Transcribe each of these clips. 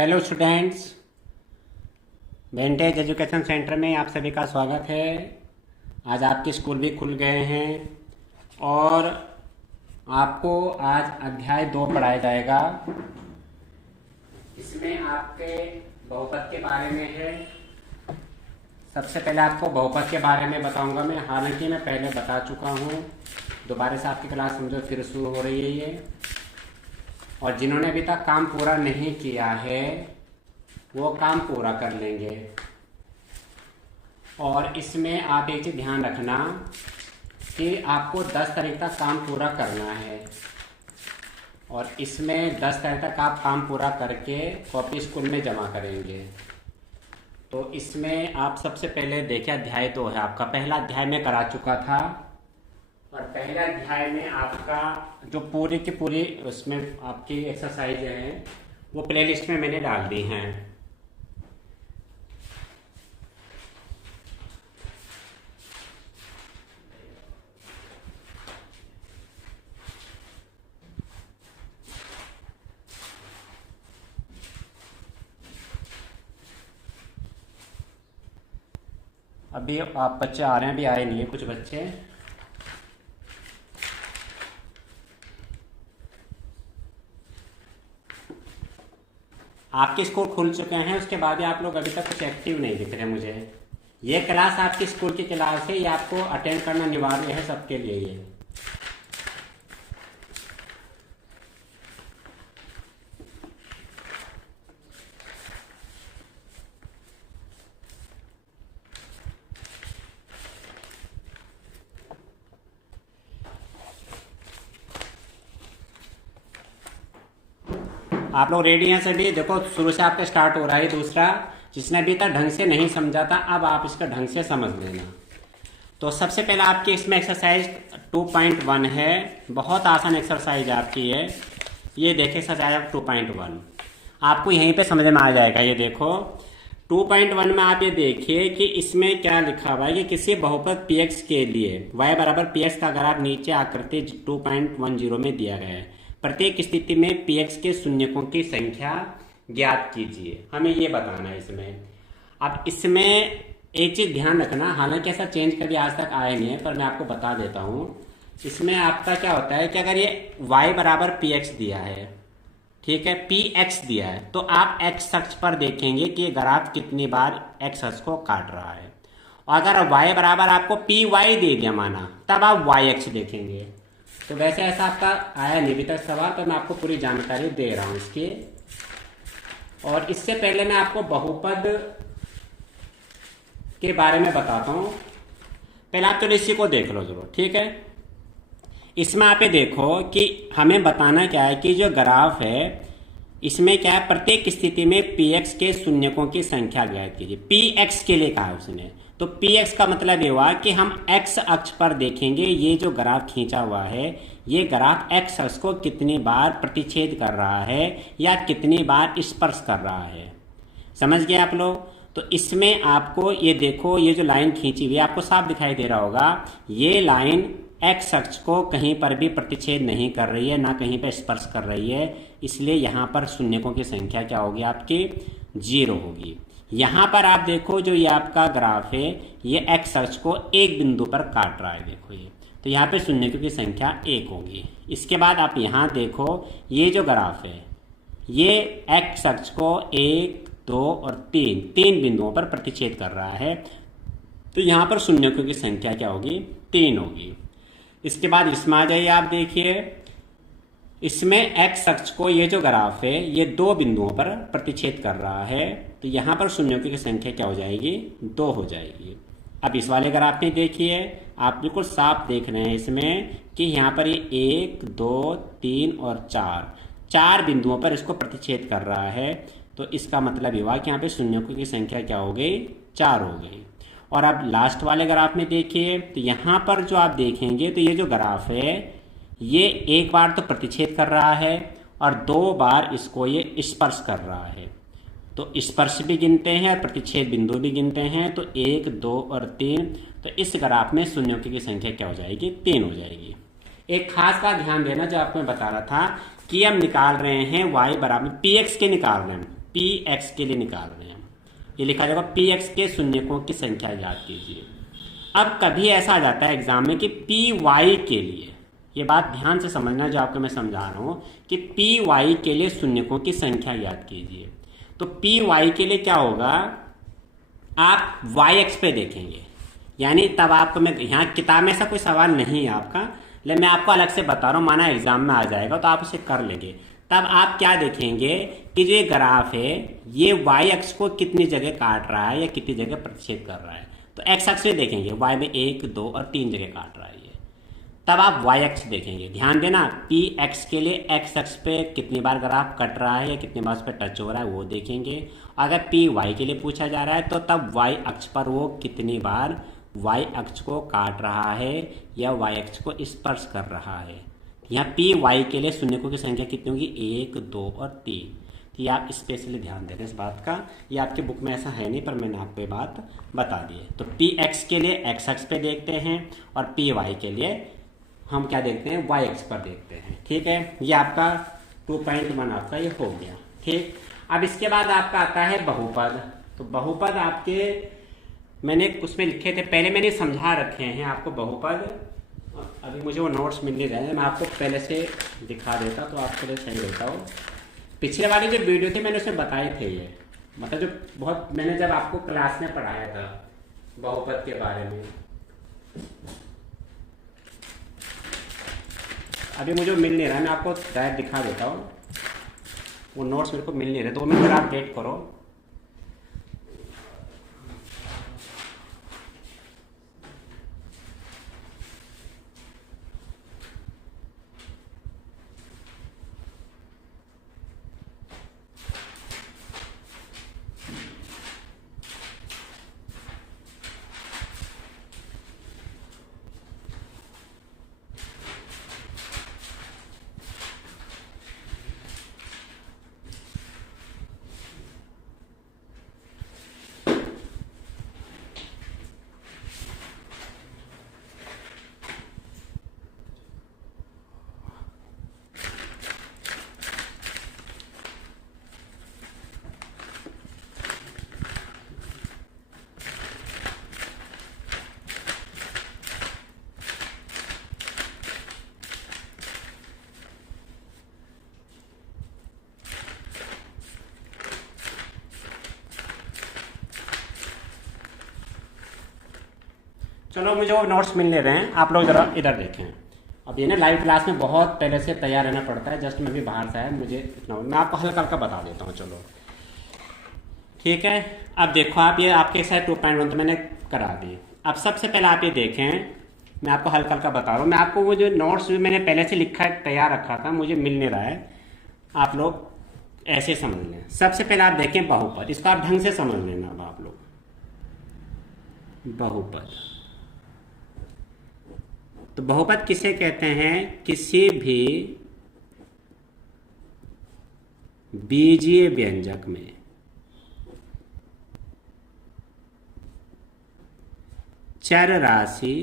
Hello students, vintage education centre में आप सभी का स्वागत है। आज आपके स्कूल भी खुल गए हैं और आपको आज अध्याय 2 पढ़ाया जाएगा। इसमें आपके बहुपद के बारे में है। सबसे पहले आपको बहुपद के बारे में बताऊंगा मैं, हालांकि मैं पहले बता चुका हूं। दोबारा से आपकी क्लास समझो फिर शुरू हो रही है ये। और जिन्होंने अभी तक काम पूरा नहीं किया है वो काम पूरा कर लेंगे। और इसमें आप एक चीज़ ध्यान रखना कि आपको 10 तारीख तक काम पूरा करना है। और इसमें 10 तारीख तक आप काम पूरा करके कॉपी स्कूल में जमा करेंगे। तो इसमें आप सबसे पहले देखिए अध्याय 2 है आपका। पहला अध्याय में करा चुका था और पहले अध्याय में आपका जो पूरी की पूरी उसमें आपकी एक्सरसाइज हैं वो प्लेलिस्ट में मैंने डाल दी हैं। अभी आप बच्चे आ रहे हैं, अभी आए नहीं है कुछ बच्चे। आपके स्कूल खुल चुके हैं, उसके बाद भी आप लोग अभी तक कुछ एक्टिव नहीं दिख रहे मुझे। ये क्लास आपकी स्कूल की क्लास है, ये आपको अटेंड करना अनिवार्य है सबके लिए ये। आप लोग रेडी हैं सभी? देखो शुरू से आपका स्टार्ट हो रहा है। दूसरा, जिसने अभी तक ढंग से नहीं समझा था अब आप इसका ढंग से समझ लेना। तो सबसे पहले आपकी इसमें एक्सरसाइज 2.1 है। बहुत आसान एक्सरसाइज आपकी है। ये देखिए एक्सरसाइज 2.1 आपको यहीं पे समझ में आ जाएगा। ये देखो 2.1 में आप ये देखिए कि इसमें क्या लिखा हुआ है कि किसी बहुपद px के लिए y बराबर px का ग्राफ नीचे आकृति 2.10 में दिया गया है। प्रत्येक स्थिति में px के शून्यकों की संख्या ज्ञात कीजिए। हमें ये बताना है इसमें। अब इसमें एक चीज ध्यान रखना, हालांकि ऐसा चेंज कभी आज तक आया नहीं है पर मैं आपको बता देता हूं। इसमें आपका क्या होता है कि अगर ये y बराबर px दिया है, ठीक है, px दिया है, तो आप x अक्ष पर देखेंगे कि ये ग्राफ कितनी बार x अक्ष को काट रहा है। और अगर y बराबर आपको py दे दिया माना, तब आप y अक्ष देखेंगे। तो वैसे ऐसा आपका आया नहीं अभी तक सवाल, तो मैं आपको पूरी जानकारी दे रहा हूं इसकी। और इससे पहले मैं आपको बहुपद के बारे में बताता हूं। पहले आप तो इसी को देख लो जरूर, ठीक है। इसमें आप ये देखो कि हमें बताना क्या है कि जो ग्राफ है इसमें क्या है, प्रत्येक स्थिति में px के शून्यकों की संख्या ज्ञात कीजिए। px के लिए कहा है उसने, तो px का मतलब ये हुआ कि हम x अक्ष पर देखेंगे। ये जो ग्राफ खींचा हुआ है ये ग्राफ x अक्ष को कितनी बार प्रतिच्छेद कर रहा है या कितनी बार स्पर्श कर रहा है। समझ गए आप लोग? तो इसमें आपको ये देखो, ये जो लाइन खींची हुई है आपको साफ दिखाई दे रहा होगा। ये लाइन x अक्ष को कहीं पर भी प्रतिच्छेद नहीं कर रही है, ना कहीं पर स्पर्श कर रही है। इसलिए यहाँ पर शून्यकों की संख्या क्या होगी आपकी? 0 होगी। यहाँ पर आप देखो जो ये आपका ग्राफ है ये x अक्ष को एक बिंदु पर काट रहा है, देखो ये, तो यहाँ पे शून्यकों की संख्या 1 होगी। इसके बाद आप यहाँ देखो ये जो ग्राफ है ये x अक्ष को 1, 2 और 3 बिंदुओं पर प्रतिच्छेद कर रहा है। तो यहाँ पर शून्यकों की संख्या क्या होगी? 3 होगी। इसके बाद इसमें आ जाइए, आप देखिए इसमें x अक्ष को ये जो ग्राफ है ये 2 बिंदुओं पर प्रतिच्छेद कर रहा है। तो यहाँ पर शून्यकों की संख्या क्या हो जाएगी? 2 हो जाएगी। अब इस वाले ग्राफ में देखिए, आप बिल्कुल साफ देख रहे हैं इसमें कि यहाँ पर ये 1, 2, 3 और 4 बिंदुओं पर इसको प्रतिच्छेद कर रहा है। तो इसका मतलब ये हुआ कि यहाँ पे शून्यकों की संख्या क्या हो गई? 4 हो गई। और अब लास्ट वाले ग्राफ में देखिए, तो यहाँ पर जो आप देखेंगे तो ये जो ग्राफ है ये एक बार तो प्रतिच्छेद कर रहा है और 2 बार इसको ये स्पर्श कर रहा है। तो स्पर्श भी गिनते हैं और प्रतिच्छेद बिंदु भी गिनते हैं। तो 1, 2 और 3, तो इस ग्राफ में शून्यकों की संख्या क्या हो जाएगी? 3 हो जाएगी। एक खास बात ध्यान देना जो आपको मैं बता रहा था कि हम निकाल रहे हैं y बराबर px के निकाल रहे हैं। पी एक्स के लिए निकाल रहे हैं, ये लिखा जाएगा पी एक्स के शून्यकों की संख्या याद कीजिए। अब कभी ऐसा आ जाता है एग्जाम में कि पी वाई के लिए, ये बात ध्यान से समझना जो आपको मैं समझा रहा हूँ, कि पी वाई के लिए शून्यकों की संख्या याद कीजिए। तो पी वाई के लिए क्या होगा, आप वाई एक्स पे देखेंगे, यानी तब आपको, मैं यहाँ किताब में ऐसा कोई सवाल नहीं है आपका, लेकिन मैं आपको अलग से बता रहा हूँ, माना एग्जाम में आ जाएगा तो आप उसे कर लेंगे। तब आप क्या देखेंगे कि जो ये ग्राफ है ये वाई अक्ष को कितनी जगह काट रहा है या कितनी जगह प्रतिच्छेद कर रहा है। तो एक्स अक्ष में देखेंगे वाई में 1, 2 और 3 जगह काट रहा है ये, तब आप वाई अक्ष देखेंगे। ध्यान देना, पी एक्स के लिए एक्स अक्ष पे कितनी बार ग्राफ कट रहा है या कितनी बार उस पर टच हो रहा है वो देखेंगे। अगर पी वाई के लिए पूछा जा रहा है तो तब वाई अक्ष पर वो कितनी बार वाई अक्ष को काट रहा है या वाई अक्ष को स्पर्श कर रहा है। यहाँ पी वाई के लिए शून्यकों की संख्या कितनी होगी, 1, 2 और 3। तो ये आप स्पेशली ध्यान दें इस बात का, ये आपकी बुक में ऐसा है नहीं पर मैंने आपको ये बात बता दी है। तो पी एक्स के लिए एक्स अक्ष पे देखते हैं और पी वाई के लिए हम क्या देखते हैं, वाई एक्स पर देखते हैं। ठीक है, ये आपका 2.1 आपका ये हो गया। ठीक, अब इसके बाद आपका आता है बहुपद। तो बहुपद आपके मैंने उसमें लिखे थे, पहले मैंने समझा रखे हैं आपको बहुपद। अभी मुझे वो नोट्स मिल नहीं रहे हैं, मैं आपको पहले से दिखा देता तो आपके लिए सही रहता हो। पिछले वाली जो वीडियो थी मैंने उसमें बताए थे ये, मतलब जो बहुत मैंने जब आपको क्लास में पढ़ाया था बहुपद के बारे में। अभी मुझे मिल नहीं रहा है, मैं आपको डायरेक्ट दिखा देता हूँ, वो नोट्स मेरे को मिल नहीं रहे, 2 मिनट आप वेट करो। चलो, मुझे वो नोट्स मिल नहीं रहे हैं, आप लोग ज़रा इधर देखें। अब ये ना लाइव क्लास में बहुत पहले से तैयार रहना पड़ता है, जस्ट मैं भी बाहर से आया, मुझे इतना मैं आपको हल्का हल्का बता देता हूँ। चलो ठीक है, अब देखो आप, ये आपके साथ 2.1 तो मैंने करा दी। अब सबसे पहले आप ये देखें, मैं आपको हल्का हल्का बता रहा हूँ, मैं आपको वो जो नोट्स भी मैंने पहले से लिखा तैयार रखा था, मुझे मिल नहीं रहा है, आप लोग ऐसे समझ लें। सबसे पहले आप देखें बहुपद, इसको आप ढंग से समझ लेना। अब आप लोग बहुपद, तो बहुपद किसे कहते हैं, किसी भी बीजीय व्यंजक में चर राशि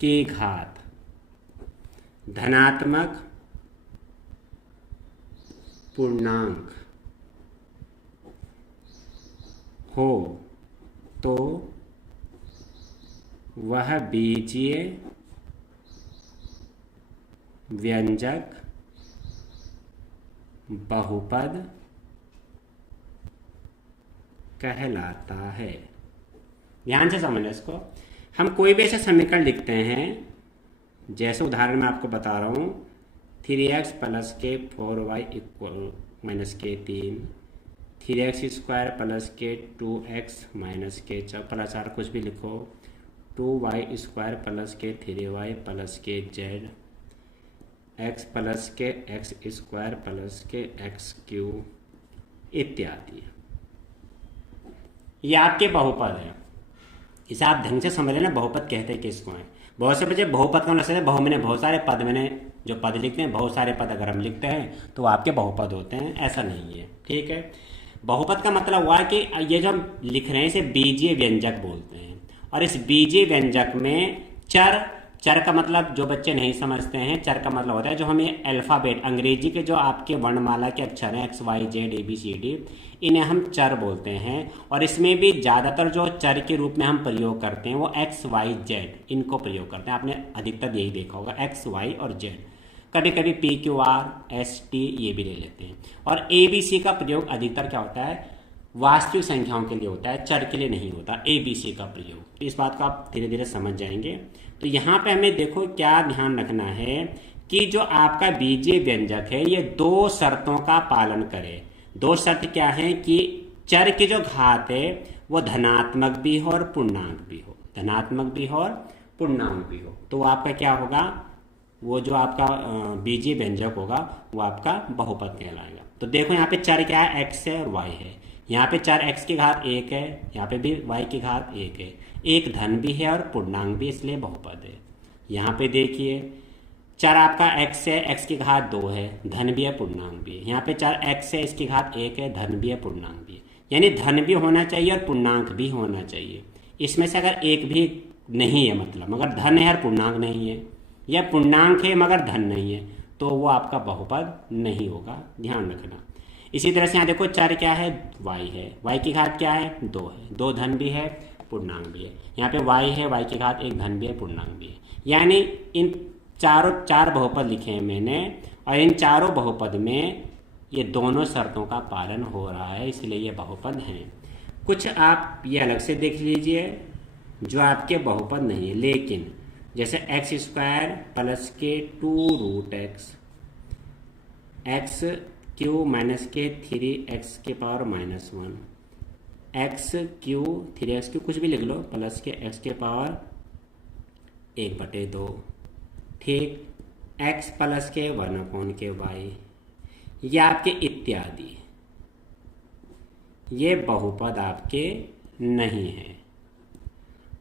की घात धनात्मक पूर्णांक हो तो वह बीजीय व्यंजक बहुपद कहलाता है। ध्यान से समझना इसको। हम कोई भी ऐसे समीकरण लिखते हैं, जैसे उदाहरण मैं आपको बता रहा हूँ, 3x प्लस के 4y इक्वल माइनस के 3, 3x स्क्वायर प्लस के 2x माइनस के प्लस 4, कुछ भी लिखो, 2y स्क्वायर प्लस के 3y प्लस के z, x प्लस के x स्क्वायर प्लस के x क्यूब इत्यादि। ये आपके बहुपद है, इसे आप ढंग से समझ लेना। बहुपद कहते हैं किसको हैं। बहुत से बच्चे बहुपद का मतलब बहु मैंने बहुत सारे पद, मैंने जो पद लिखते हैं, बहुत सारे पद अगर हम लिखते हैं तो आपके बहुपद होते हैं, ऐसा नहीं है। ठीक है, बहुपद का मतलब हुआ कि ये जो हम लिख रहे हैं इसे बीजीय व्यंजक बोलते हैं, और इस बीजीय व्यंजक में चर चर का मतलब जो बच्चे नहीं समझते हैं, चर का मतलब होता है जो हमें अल्फ़ाबेट, अंग्रेजी के जो आपके वर्णमाला के अक्षर हैं XYZ ABCD, इन्हें हम चर बोलते हैं। और इसमें भी ज़्यादातर जो चर के रूप में हम प्रयोग करते हैं वो XYZ इनको प्रयोग करते हैं। आपने अधिकतर यही देखा होगा, XY और Z। कभी कभी PQR ST ये भी ले लेते हैं। और ABC का प्रयोग अधिकतर क्या होता है, वास्तविक संख्याओं के लिए होता है, चर के लिए नहीं होता ABC का प्रयोग। इस बात को आप धीरे धीरे समझ जाएंगे। तो यहाँ पे हमें देखो क्या ध्यान रखना है कि जो आपका बीजीय व्यंजक है ये दो शर्तों का पालन करे। दो शर्त क्या है कि चर की जो घात है वो धनात्मक भी हो और पूर्णांक भी हो, धनात्मक भी हो और पूर्णांक भी हो। तो आपका क्या होगा, वो जो आपका बीजीय व्यंजक होगा वो आपका बहुपद कहलाएगा। तो देखो यहाँ पे चर क्या है, x है और y है। यहाँ पे चर x की घात 1 है, यहाँ पे भी y की घात 1 है। एक धन भी है और पूर्णांक भी, इसलिए बहुपद है। यहाँ पे देखिए चर आपका x है, x की घात 2 है, धन भी है पूर्णांक भी है। यहाँ पे चर x है, इसकी घात 1 है, धन भी है पूर्णांक भी है। यानी धन भी होना चाहिए और पूर्णांक भी होना चाहिए। इसमें से अगर एक भी नहीं है, मतलब मगर धन है और पूर्णांक नहीं है, या पूर्णांक है मगर धन नहीं है, तो वो आपका बहुपद नहीं होगा, ध्यान रखना। इसी तरह से यहाँ देखो चर क्या है, y है, y की घात क्या है 2 है, 2 धन भी है पूर्णांक भी है। यहाँ पे y है, y की घात 1 धन भी है पूर्णांक भी है। यानी इन चार बहुपद लिखे हैं मैंने, और इन चारों बहुपद में ये दोनों शर्तों का पालन हो रहा है, इसलिए ये बहुपद हैं। कुछ आप ये अलग से देख लीजिए जो आपके बहुपद नहीं है, लेकिन जैसे x² प्लस के 2√x, x क्यू माइनस के 3x के power -1, x Q 3x Q कुछ भी लिख लो, प्लस के x के पावर 1/2, ठीक, x प्लस के 1/y, ये आपके इत्यादि, ये बहुपद आपके नहीं है।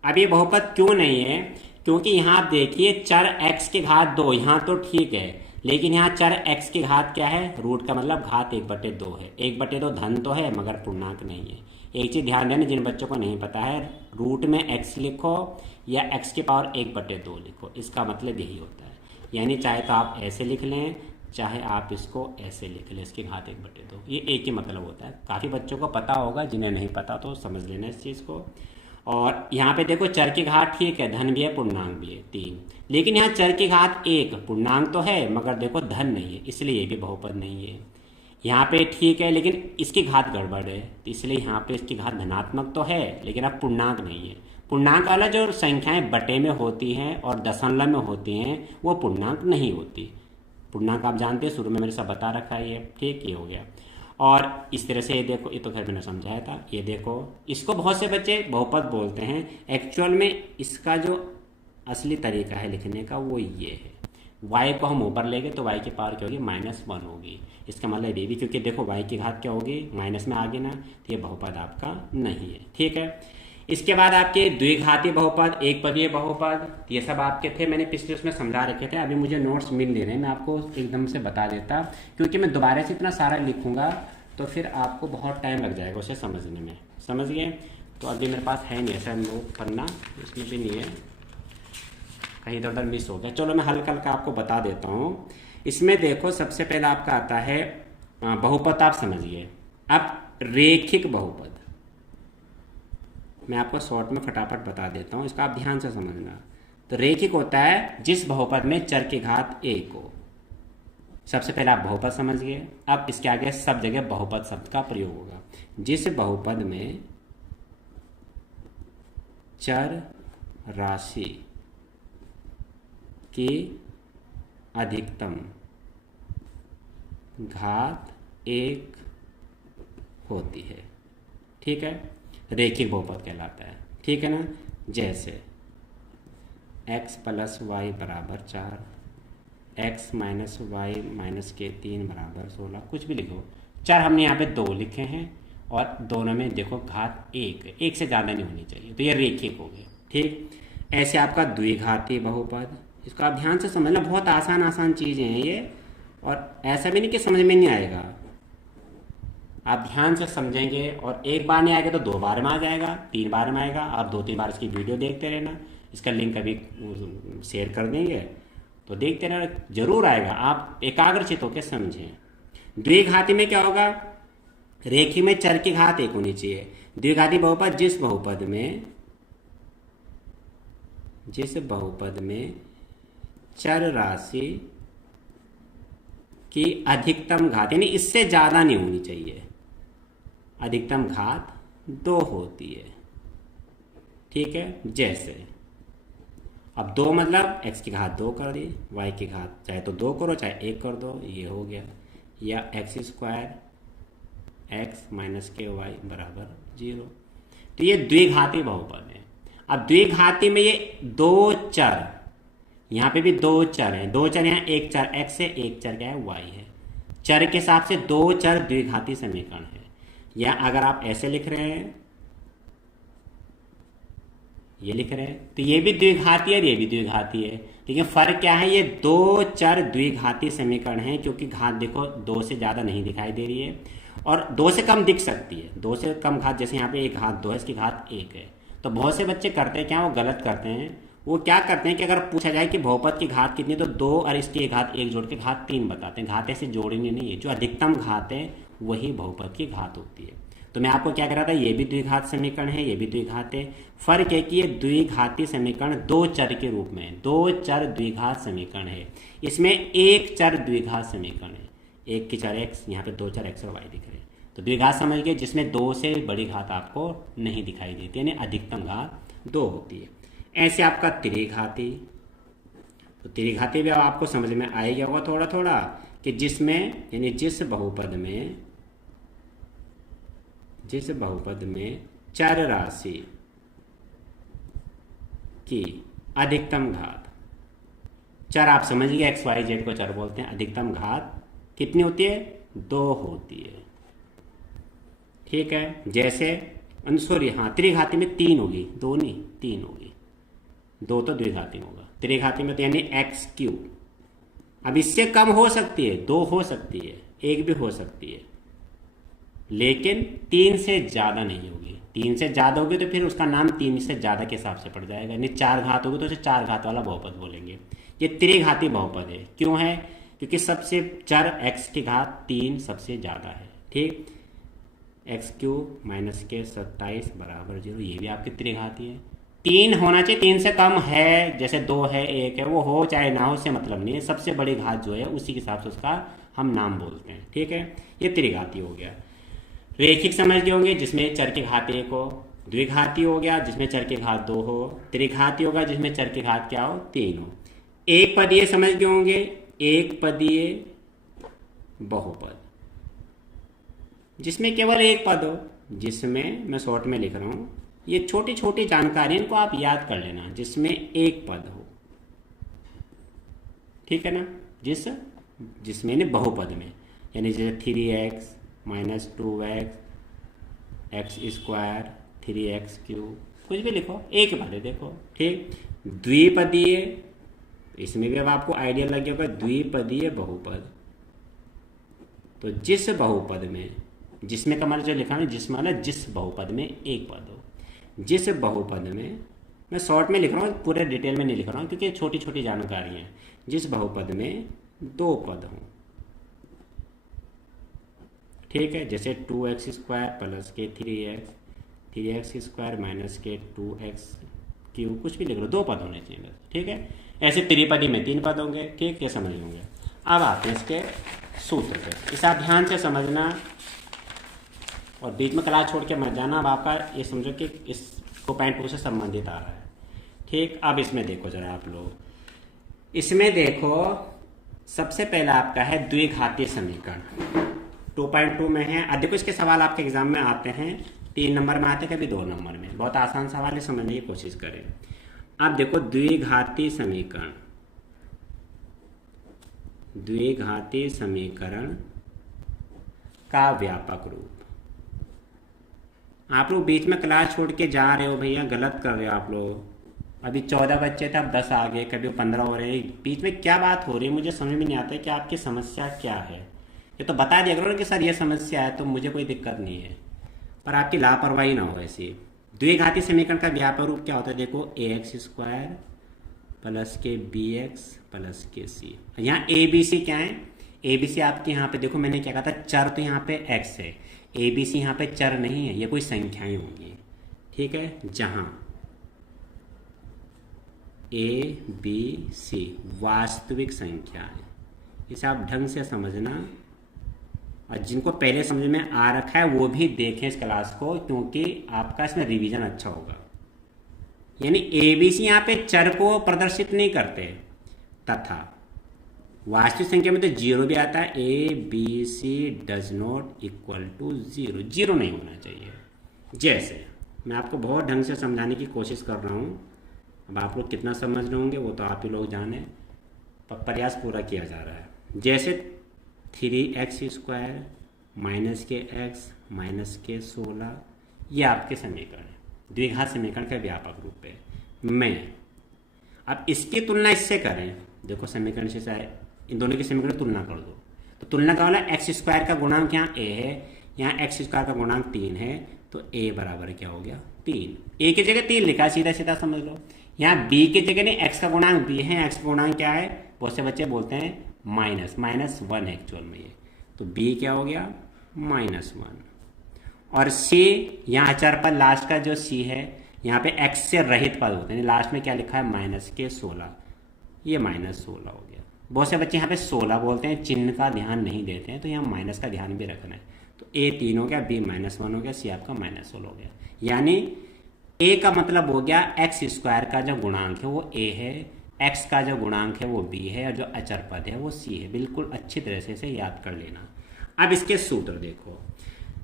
अब ये बहुपद क्यों नहीं है, क्योंकि यहाँ आप देखिए चर x की घात 2, यहाँ तो ठीक है, लेकिन यहाँ चर x की घात क्या है, रूट का मतलब घात 1/2 है। 1/2 धन तो है मगर पूर्णांक नहीं है। एक चीज़ ध्यान देना, जिन बच्चों को नहीं पता है, रूट में x लिखो या x की पावर 1/2 लिखो, इसका मतलब यही होता है। यानी चाहे तो आप ऐसे लिख लें, चाहे आप इसको ऐसे लिख लें, इसकी घात 1/2, ये एक ही मतलब होता है। काफ़ी बच्चों को पता होगा, जिन्हें नहीं पता तो समझ लेना इस चीज़ को। और यहाँ पे देखो चर की घात ठीक है, धन भी है पूर्णांक भी है 3, लेकिन यहाँ चर की घात 1, पूर्णांक तो है मगर देखो धन नहीं है, इसलिए ये भी बहुपद नहीं है। यहाँ पे ठीक है लेकिन इसकी घात गड़बड़ है, तो इसलिए यहाँ पे इसकी घात धनात्मक तो है लेकिन अब पूर्णांक नहीं है। पूर्णांक वाला जो संख्याएं बटे में होती हैं और दशमलव में होती हैं वो पूर्णांक नहीं होती। पूर्णांक आप जानते हैं, शुरू में मैंने सब बता रखा है, ये ठीक ये हो गया। और इस तरह से ये देखो, ये तो खैर मैंने समझाया था, ये देखो इसको बहुत से बच्चे बहुपद बोलते हैं, एक्चुअल में इसका जो असली तरीका है लिखने का वो ये है। y को हम ऊपर लेंगे तो y की पावर क्या होगी, -1 होगी। इसका मतलब ये भी, क्योंकि देखो y की घात क्या होगी, माइनस में आ गई ना, तो ये बहुपद आपका नहीं है, ठीक है। इसके बाद आपके द्विघाती बहुपद, एक पदीय बहुपद, ये सब आपके थे, मैंने पिछले उसमें समझा रखे थे। अभी मुझे नोट्स मिल नहीं रहे, मैं आपको एकदम से बता देता, क्योंकि मैं दोबारा से इतना सारा लिखूंगा तो फिर आपको बहुत टाइम लग जाएगा उसे समझने में, समझ गए। तो अभी मेरे पास है नहीं ऐसा नोट पढ़ना, इसमें भी नहीं है, कहीं इधर उधर मिस हो गया। चलो मैं हल्का हल्का आपको बता देता हूँ। इसमें देखो सबसे पहला आपका आता है बहुपद, आप समझिए। अब रेखिक बहुपद मैं आपको शॉर्ट में फटाफट बता देता हूँ, इसका आप ध्यान से समझना। तो रेखिक होता है जिस बहुपद में चर की घात 1 हो। सबसे पहले आप बहुपद समझिए, अब इसके आगे सब जगह बहुपद शब्द का प्रयोग होगा। जिस बहुपद में चर राशि की अधिकतम घात 1 होती है, ठीक है, रेखिक बहुपद कहलाता है, ठीक है ना। जैसे x + y = 4, x - y - के 3 = 16, कुछ भी लिखो। चर हमने यहाँ पे 2 लिखे हैं और दोनों में देखो घात 1 से ज़्यादा नहीं होनी चाहिए, तो ये रेखिक हो गए, ठीक। ऐसे आपका द्विघाती बहुपद, इसको आप ध्यान से समझना, बहुत आसान चीज़ें हैं ये, और ऐसा भी नहीं कि समझ में नहीं आएगा, आप ध्यान से समझेंगे और एक बार नहीं आएगा तो 2 बार में आ जाएगा, 3 बार में आएगा। आप 2-3 बार इसकी वीडियो देखते रहना, इसका लिंक अभी शेयर कर देंगे, तो देखते रहना, जरूर आएगा। आप एकाग्रचित होकर समझें। द्विघाती में क्या होगा, रेखी में चर की घात एक होनी चाहिए। द्विघाती बहुपद जिस बहुपद में चर राशि की अधिकतम घात, यानी इससे ज्यादा नहीं होनी चाहिए, अधिकतम घात 2 होती है। ठीक है, जैसे अब 2 मतलब x की घात 2 कर दी, y की घात चाहे तो 2 करो चाहे 1 कर दो, ये हो गया। या x स्क्वायर x माइनस के वाई बराबर 0। तो ये द्विघाती बहुपद है। अब द्विघाती में ये 2 चर, यहाँ पे भी 2 चर हैं, 2 चर यहाँ, एक चर x है, एक चर क्या है y है। चर के हिसाब से 2 चर द्विघाती समीकरण है। या अगर आप ऐसे लिख रहे हैं, ये लिख रहे हैं, तो ये भी द्विघाती है और ये भी द्विघाती है। लेकिन फर्क क्या है, ये 2 चर द्विघाती समीकरण है, क्योंकि घात देखो 2 से ज्यादा नहीं दिखाई दे रही है और 2 से कम दिख सकती है। 2 से कम घात, जैसे यहाँ पे एक घात 2 है, इसकी घात 1 है। तो बहुत से बच्चे करते हैं क्या, वो गलत करते हैं। वो क्या करते हैं कि अगर पूछा जाए कि बहुपद की घात कितनी, तो 2 और इसकी एक घात 1 जोड़ के घात 3 बताते हैं। घात ऐसे जोड़नी नहीं है, जो अधिकतम घात है वही बहुपद की घात होती है। तो मैं आपको क्या कह रहा था, ये भी द्विघात समीकरण है, ये भी द्विघात है। फर्क है कि ये द्विघाती समीकरण 2 चर के रूप में है, 2 चर द्विघात समीकरण है। इसमें एक चर द्विघात समीकरण है, एक की चर x, यहाँ पे 2 चर x और y दिख रहे हैं। तो द्विघात समझ गए, जिसमें 2 से बड़ी घात आपको नहीं दिखाई देती, यानी अधिकतम घात 2 होती है। ऐसे आपका त्रिघाती, तो त्रिघाती भी आपको समझ में आ गया होगा थोड़ा थोड़ा, कि जिसमें यानी जिस बहुपद में चर राशि की अधिकतम घात, चर आप समझ गए, एक्स वाई जेड को चर बोलते हैं, अधिकतम घात कितनी होती है, 2 होती है। ठीक है, जैसे सॉरी हाँ, त्रिघाती में 3 होगी, 2 नहीं 3 होगी, 2 तो द्विघाती में होगा। त्रिघाती में तो यानी एक्स क्यूब। अब इससे कम हो सकती है, 2 हो सकती है, 1 भी हो सकती है, लेकिन 3 से ज्यादा नहीं होगी। 3 से ज्यादा होगी तो फिर उसका नाम 3 से ज्यादा के हिसाब से पड़ जाएगा। यानी 4 घात होगी तो उसे 4 घात वाला बहुपद बोलेंगे। ये त्रिघाती बहुपद है। क्यों है, क्योंकि सबसे चर x की घात 3 सबसे ज्यादा है। ठीक, एक्स क्यूब माइनस के 27 बराबर 0, ये भी आपकी त्रिघाती है। 3 होना चाहिए, 3 से कम है, जैसे 2 है 1 है, वो हो चाहे ना हो, उससे मतलब नहीं है। सबसे बड़ी घात जो है उसी के हिसाब से उसका हम नाम बोलते हैं। ठीक है, ये त्रिघाती हो गया। रेखिक समझ गए होंगे, जिसमें चर की घात 1 हो। द्विघाती हो गया, जिसमें चर की घात 2 हो। त्रिघाती होगा, जिसमें चर की घात क्या हो, 3 हो। एक पदीय समझ गए होंगे, एक पदीय बहुपद, जिसमें केवल एक पद हो, जिसमें मैं शॉर्ट में लिख रहा हूं, ये छोटी छोटी जानकारी इनको आप याद कर लेना, जिसमें एक पद हो। ठीक है ना, जिसमें ने बहुपद में, यानी जैसे 3x minus 2x x square 3x cube, कुछ भी लिखो, एक पद है देखो। ठीक, द्विपदीय, इसमें भी अब आपको आइडिया लग गया होगा, द्विपदीय बहुपद। तो जिस बहुपद में, जिसमें का मतलब जो लिखा है, जिस मतलब जिस बहुपद में एक पद हो। जिस बहुपद में, मैं शॉर्ट में लिख रहा हूँ, पूरे डिटेल में नहीं लिख रहा हूँ, क्योंकि छोटी छोटी जानकारी हैं। जिस बहुपद में 2 पद हों। ठीक है, जैसे 2x स्क्वायर प्लस के 3x स्क्वायर माइनस के 2x क्यूब, कुछ भी लिख लो, 2 पद होने चाहिए बस। ठीक है, ऐसे त्रिपदी में 3 पद होंगे। ठीक, ये समझ लेंगे। अब आते हैं इसके सूत्र पे, इसे आप ध्यान से समझना और बीच में क्लास छोड़ के मत जाना। अब आपका ये समझो कि इसको पॉइंट 2 से संबंधित आ रहा है। ठीक, अब इसमें देखो जरा आप लोग, इसमें देखो सबसे पहला आपका है द्विघाती समीकरण, 2.2 में है। देखो इसके सवाल आपके एग्जाम में आते हैं, 3 नंबर में आते हैं, कभी 2 नंबर में। बहुत आसान सवाल है, समझने की कोशिश करें। अब देखो द्विघाती समीकरण, द्विघाती समीकरण का व्यापक रूप। आप लोग बीच में क्लास छोड़ के जा रहे हो भैया, गलत कर रहे हो आप लोग। अभी 14 बच्चे थे, अब 10 आ गए, कभी 15 हो रहे हैं। बीच में क्या बात हो रही है, मुझे समझ में नहीं आता है कि आपकी समस्या क्या है। ये तो बता दिया करो कि सर ये समस्या है, तो मुझे कोई दिक्कत नहीं है, पर आपकी लापरवाही ना हो ऐसी। द्विघाती समीकरण का व्यापक रूप क्या होता है? देखो ax स्क्वायर प्लस के bx प्लस के c। यहाँ abc क्या है? abc आपके यहाँ पे देखो मैंने क्या कहा था, चर तो यहाँ पे x है, abc यहाँ पे चर नहीं है, ये कोई संख्याएं होंगी, ठीक है, जहाँ abc वास्तविक संख्या है। इसे आप ढंग से समझना, और जिनको पहले समझ में आ रखा है वो भी देखें इस क्लास को, क्योंकि आपका इसमें रिवीजन अच्छा होगा। यानी एबीसी यहाँ पे चर को प्रदर्शित नहीं करते, तथा वास्तविक संख्या में तो जीरो भी आता है, a b c does not equal to zero, zero नहीं होना चाहिए। जैसे मैं आपको बहुत ढंग से समझाने की कोशिश कर रहा हूँ, अब आप लोग कितना समझ रहे होंगे वो तो आप ही लोग जाने, पर प्रयास पूरा किया जा रहा है। जैसे 3x स्क्वायर माइनस के x माइनस के 16, ये आपके समीकरण है, द्विघात समीकरण का व्यापक रूप है। मैं अब इसकी तुलना इससे करें, देखो समीकरण से चाहे इन दोनों की समीकरण तुलना कर दो, तो तुलना का वाला x स्क्वायर का गुणांक यहाँ a है, यहाँ x स्क्वायर का गुणांक 3 है, तो a बराबर क्या हो गया 3। a की जगह 3 लिखा, सीधा सीधा समझ लो। यहाँ b की जगह नहीं, x का गुणांक b है, x का गुणांक क्या है, बहुत से बच्चे बोलते हैं -1 है एक्चुअल में ये, तो b क्या हो गया -1। और c यहाँ अचर पर लास्ट का जो c है, यहाँ पे x से रहित पद होते हैं, लास्ट में क्या लिखा है -16, ये -16 हो गया। बहुत से बच्चे यहाँ पे 16 बोलते हैं, चिन्ह का ध्यान नहीं देते हैं, तो यहाँ माइनस का ध्यान भी रखना है। तो a 3 हो गया, b -1 हो गया, c आपका -16 हो गया। यानी a का मतलब हो गया x स्क्वायर का जो गुणांक है वो a है, x का जो गुणांक है वो b है, और जो अचर पद है वो c है। बिल्कुल अच्छी तरह से इसे याद कर लेना। अब इसके सूत्र देखो,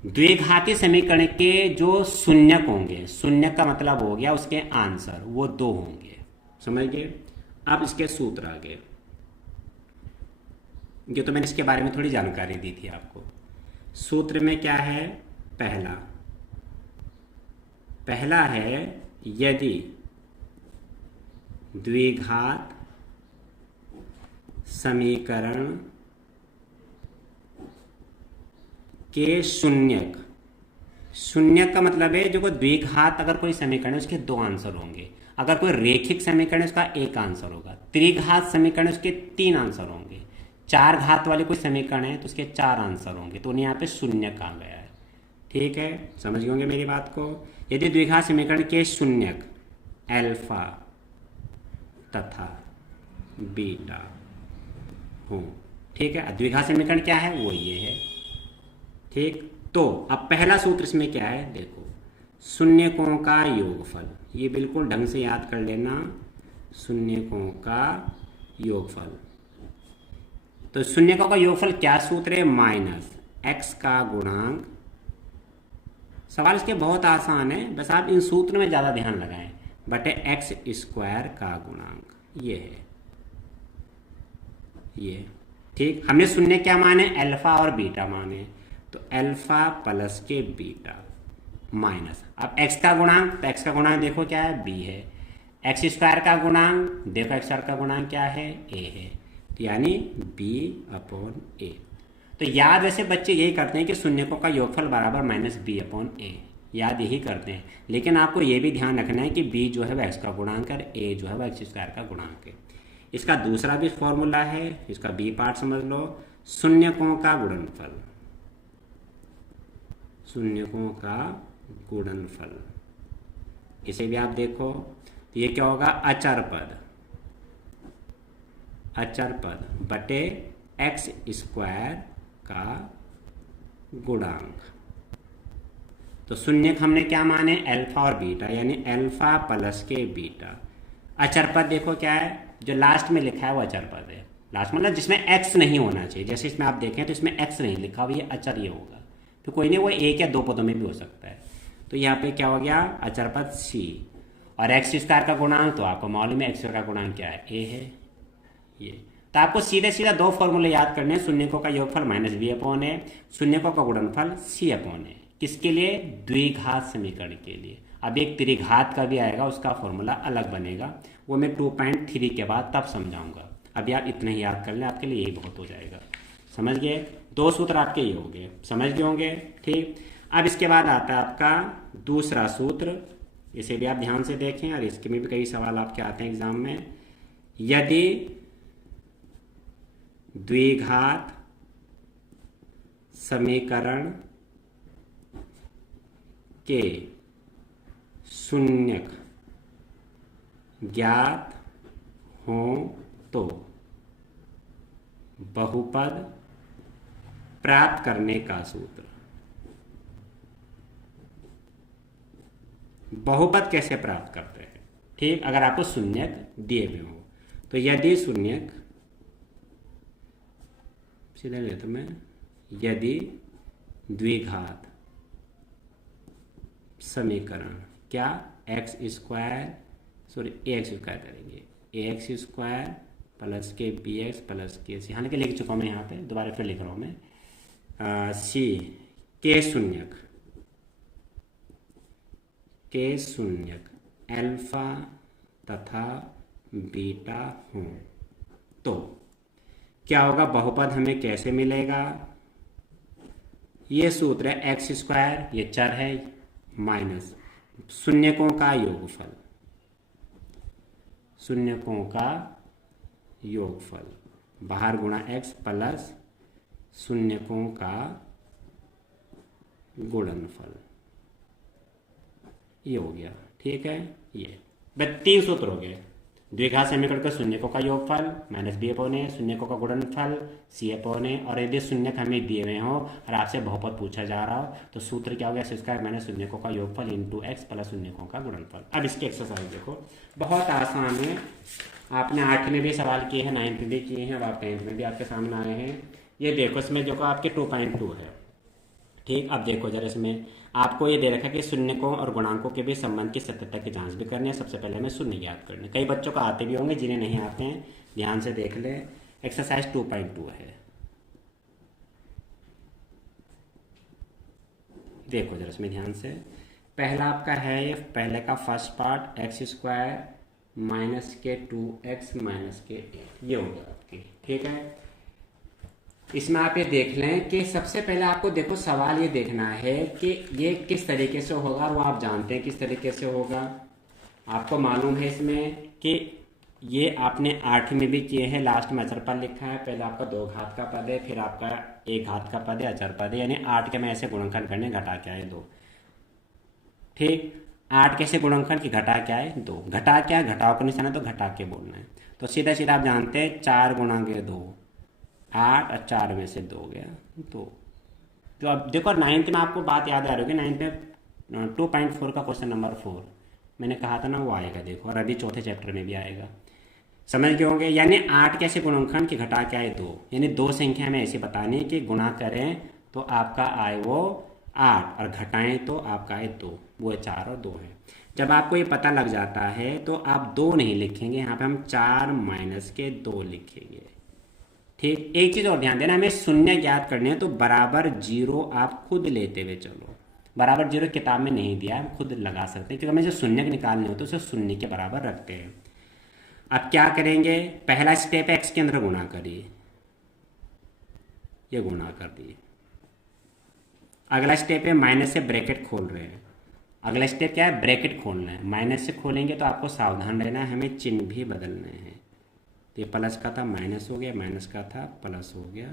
द्विघाती समीकरण के जो शून्यक होंगे, शून्यक का मतलब हो गया उसके आंसर, वो 2 होंगे, समझ गए। अब इसके सूत्र आगे, ये तो मैंने इसके बारे में थोड़ी जानकारी दी थी आपको। सूत्र में क्या है, पहला है यदि द्विघात समीकरण के शून्यक, शून्यक का मतलब है जो द्विघात अगर कोई समीकरण है उसके 2 आंसर होंगे, अगर कोई रेखिक समीकरण है उसका 1 आंसर होगा, त्रिघात समीकरण उसके 3 आंसर होंगे, 4 घात वाले कोई समीकरण है तो उसके 4 आंसर होंगे, तो उन्हें यहाँ पे शून्यक कहा गया है, ठीक है, समझ गए होंगे मेरी बात को। यदि द्विघात समीकरण के शून्यक अल्फा तथा बीटा हो, ठीक है, द्विघात समीकरण क्या है वो ये है, ठीक। तो अब पहला सूत्र इसमें क्या है, देखो शून्यकों का योगफल, ये बिल्कुल ढंग से याद कर लेना, शून्यकों का योगफल। तो शून्यकों का योगफल क्या सूत्र है, -x का गुणांक। सवाल इसके बहुत आसान है, बस आप इन सूत्र में ज़्यादा ध्यान लगाएं, बटे x स्क्वायर का गुणांक, ये है ये, ठीक। हमने शून्य क्या माने, अल्फा और बीटा माने, तो अल्फा प्लस के बीटा माइनस, अब x का गुणांक, तो x का गुणांक देखो क्या है, b है, x स्क्वायर का गुणांक देखो, x स्क्वायर का गुणांक क्या है, a है, तो यानी b/a। तो याद वैसे बच्चे यही करते हैं कि शून्यकों का योगफल बराबर -b/a, याद यही करते हैं, लेकिन आपको ये भी ध्यान रखना है कि b जो है वह x का गुणांक है, a जो है वह x स्क्वायर का गुणांक है। इसका दूसरा भी फॉर्मूला है, इसका b पार्ट समझ लो, शून्यकों का गुणनफल, शून्यकों का गुणनफल, इसे भी आप देखो, तो ये क्या होगा, अचर पद बटे x स्क्वायर का गुणांक। तो शून्यक हमने क्या माने, अल्फा और बीटा, यानी अल्फा प्लस के बीटा। अचर पद देखो क्या है, जो लास्ट में लिखा है वो अचर पद है, लास्ट मतलब जिसमें x नहीं होना चाहिए, जैसे इसमें आप देखें तो इसमें x नहीं लिखा हुआ, ये अचर ये होगा, तो कोई नहीं, वो 1 या 2 पदों में भी हो सकता है। तो यहाँ पे क्या हो गया, अचर पद c, और x स्क्वायर का गुणांक तो आपको मालूम है, x स्क्वायर का गुणांक क्या है, a है ये। तो आपको सीधे सीधा 2 फॉर्मूले याद करने हैं, शून्यकों का योगफल -b/a, शून्यकों का गुणनफल c/a, किसके लिए, द्विघात समीकरण के लिए। अब एक त्रिघात का भी आएगा, उसका फॉर्मूला अलग बनेगा, वो मैं 2.3 के बाद तब समझाऊंगा। अभी आप इतना ही याद कर लें, आपके लिए यही बहुत हो जाएगा, समझ गए। 2 सूत्र आपके ये हो गए, समझ गए होंगे, ठीक। अब इसके बाद आता है आपका दूसरा सूत्र, इसे भी आप ध्यान से देखें और इसके में भी कई सवाल आपके आते हैं एग्जाम में। यदि द्विघात समीकरण के शून्यक ज्ञात हों तो बहुपद प्राप्त करने का सूत्र। बहुपद कैसे प्राप्त करते हैं? ठीक, अगर आपको शून्यक दिए हुए हो तो यदि शून्यक, सीधा लेता मैं, यदि द्विघात समीकरण क्या एक्स स्क्वायर, सॉरी ए एक्स स्क्वायर करेंगे, ए एक्स स्क्वायर प्लस के बी एक्स प्लस के सी, हालांकि लिख चुका हूँ मैं यहाँ पे, दोबारा फिर लिख रहा हूँ मैं, सी के शून्यक, के शून्यक अल्फा तथा बीटा हों तो क्या होगा? बहुपद हमें कैसे मिलेगा? ये सूत्र है एक्स स्क्वायर, ये चर है, माइनस शून्यकों का योगफल, शून्यकों का योगफल बाहर गुणा एक्स प्लस शून्यकों का गुणनफल, ये हो गया। ठीक है, ये बस 3 सूत्र हो गए। द्विघात समीकरण का शून्यकों का योगफल माइनस बी अपॉन ए, शून्यकों का गुणनफल सी अपॉन ए, और यदि शून्यक हमें दिए हुए हो और आपसे बहुपद पूछा जा रहा हो तो सूत्र क्या हो गया? एक्स स्क्वायर माइनस शून्यकों का योगफल इंटू एक्स प्लस शून्यकों का गुणनफल। अब इसकी एक्सरसाइज देखो, बहुत आसान है। आपने 8 में भी सवाल किए हैं, 9th में भी किए हैं, और आप 10th में भी आपके सामने आए हैं। ये देखो, इसमें देखो आपके 2.2 है। ठीक, अब देखो जरा, इसमें आपको ये दे रखा है कि शून्यकों और गुणांकों के बीच संबंध की सत्यता की जांच भी करनी है। सबसे पहले हमें शून्य ज्ञात करने, कई बच्चों को आते भी होंगे, जिन्हें नहीं आते हैं ध्यान से देख ले। एक्सरसाइज 2.2 है, देखो जरा इसमें ध्यान से। पहला आपका है ये, पहले का first part x square minus के 2x माइनस के 8, ये हो गया आपकी। ठीक है, इसमें आप ये देख लें कि सबसे पहले आपको देखो सवाल ये देखना है कि ये किस तरीके से होगा, और वो आप जानते हैं किस तरीके से होगा। आपको मालूम है इसमें कि ये आपने 8 में भी किए हैं, लास्ट में अचर पद लिखा है। पहले आपका 2 घात का पद है, फिर आपका 1 घात का पद है, अचर पद है, यानी 8 के में ऐसे गुणनखंड करने, घटा क्या है 2। ठीक, 8 कैसे गुणनखंड की घटा क्या है 2, घटा क्या है, घटाओ का निशान है तो घटा के बोलना है। तो सीधा सीधा आप जानते हैं 4 गुणा के 2 8, और 4 में से 2 गया 2। तो अब देखो 9th में आपको बात याद आ रही होगी, 9th में 2.4 का क्वेश्चन नंबर 4 मैंने कहा था ना, वो आएगा देखो, और अभी चौथे चैप्टर में भी आएगा। समझ गए होंगे? यानी 8 कैसे गुणनखंड की घटा क्या है 2, यानी 2 संख्या में ऐसी बतानी है कि गुणा करें तो आपका आए वो 8 और घटाएं तो आपका आए 2, वो 4 और 2 है। जब आपको ये पता लग जाता है तो आप 2 नहीं लिखेंगे, यहाँ पे हम 4 माइनस के 2 लिखेंगे। ठीक, एक चीज और ध्यान देना, हमें शून्य ज्ञात करने हैं तो बराबर 0 आप खुद लेते हुए चलो। बराबर 0 किताब में नहीं दिया, हम खुद लगा सकते हैं, क्योंकि हमें जो शून्य निकालने होते हैं उसे शून्य के बराबर रखते हैं। अब क्या करेंगे? पहला स्टेप एक्स के अंदर गुणा करिए, ये गुणा कर दिए। अगला स्टेप है माइनस से ब्रैकेट खोल रहे हैं। अगला स्टेप क्या है? ब्रैकेट खोलना है। माइनस से खोलेंगे तो आपको सावधान रहना है, हमें चिन्ह भी बदलने हैं। तो ये प्लस का था माइनस हो गया, माइनस का था प्लस हो गया।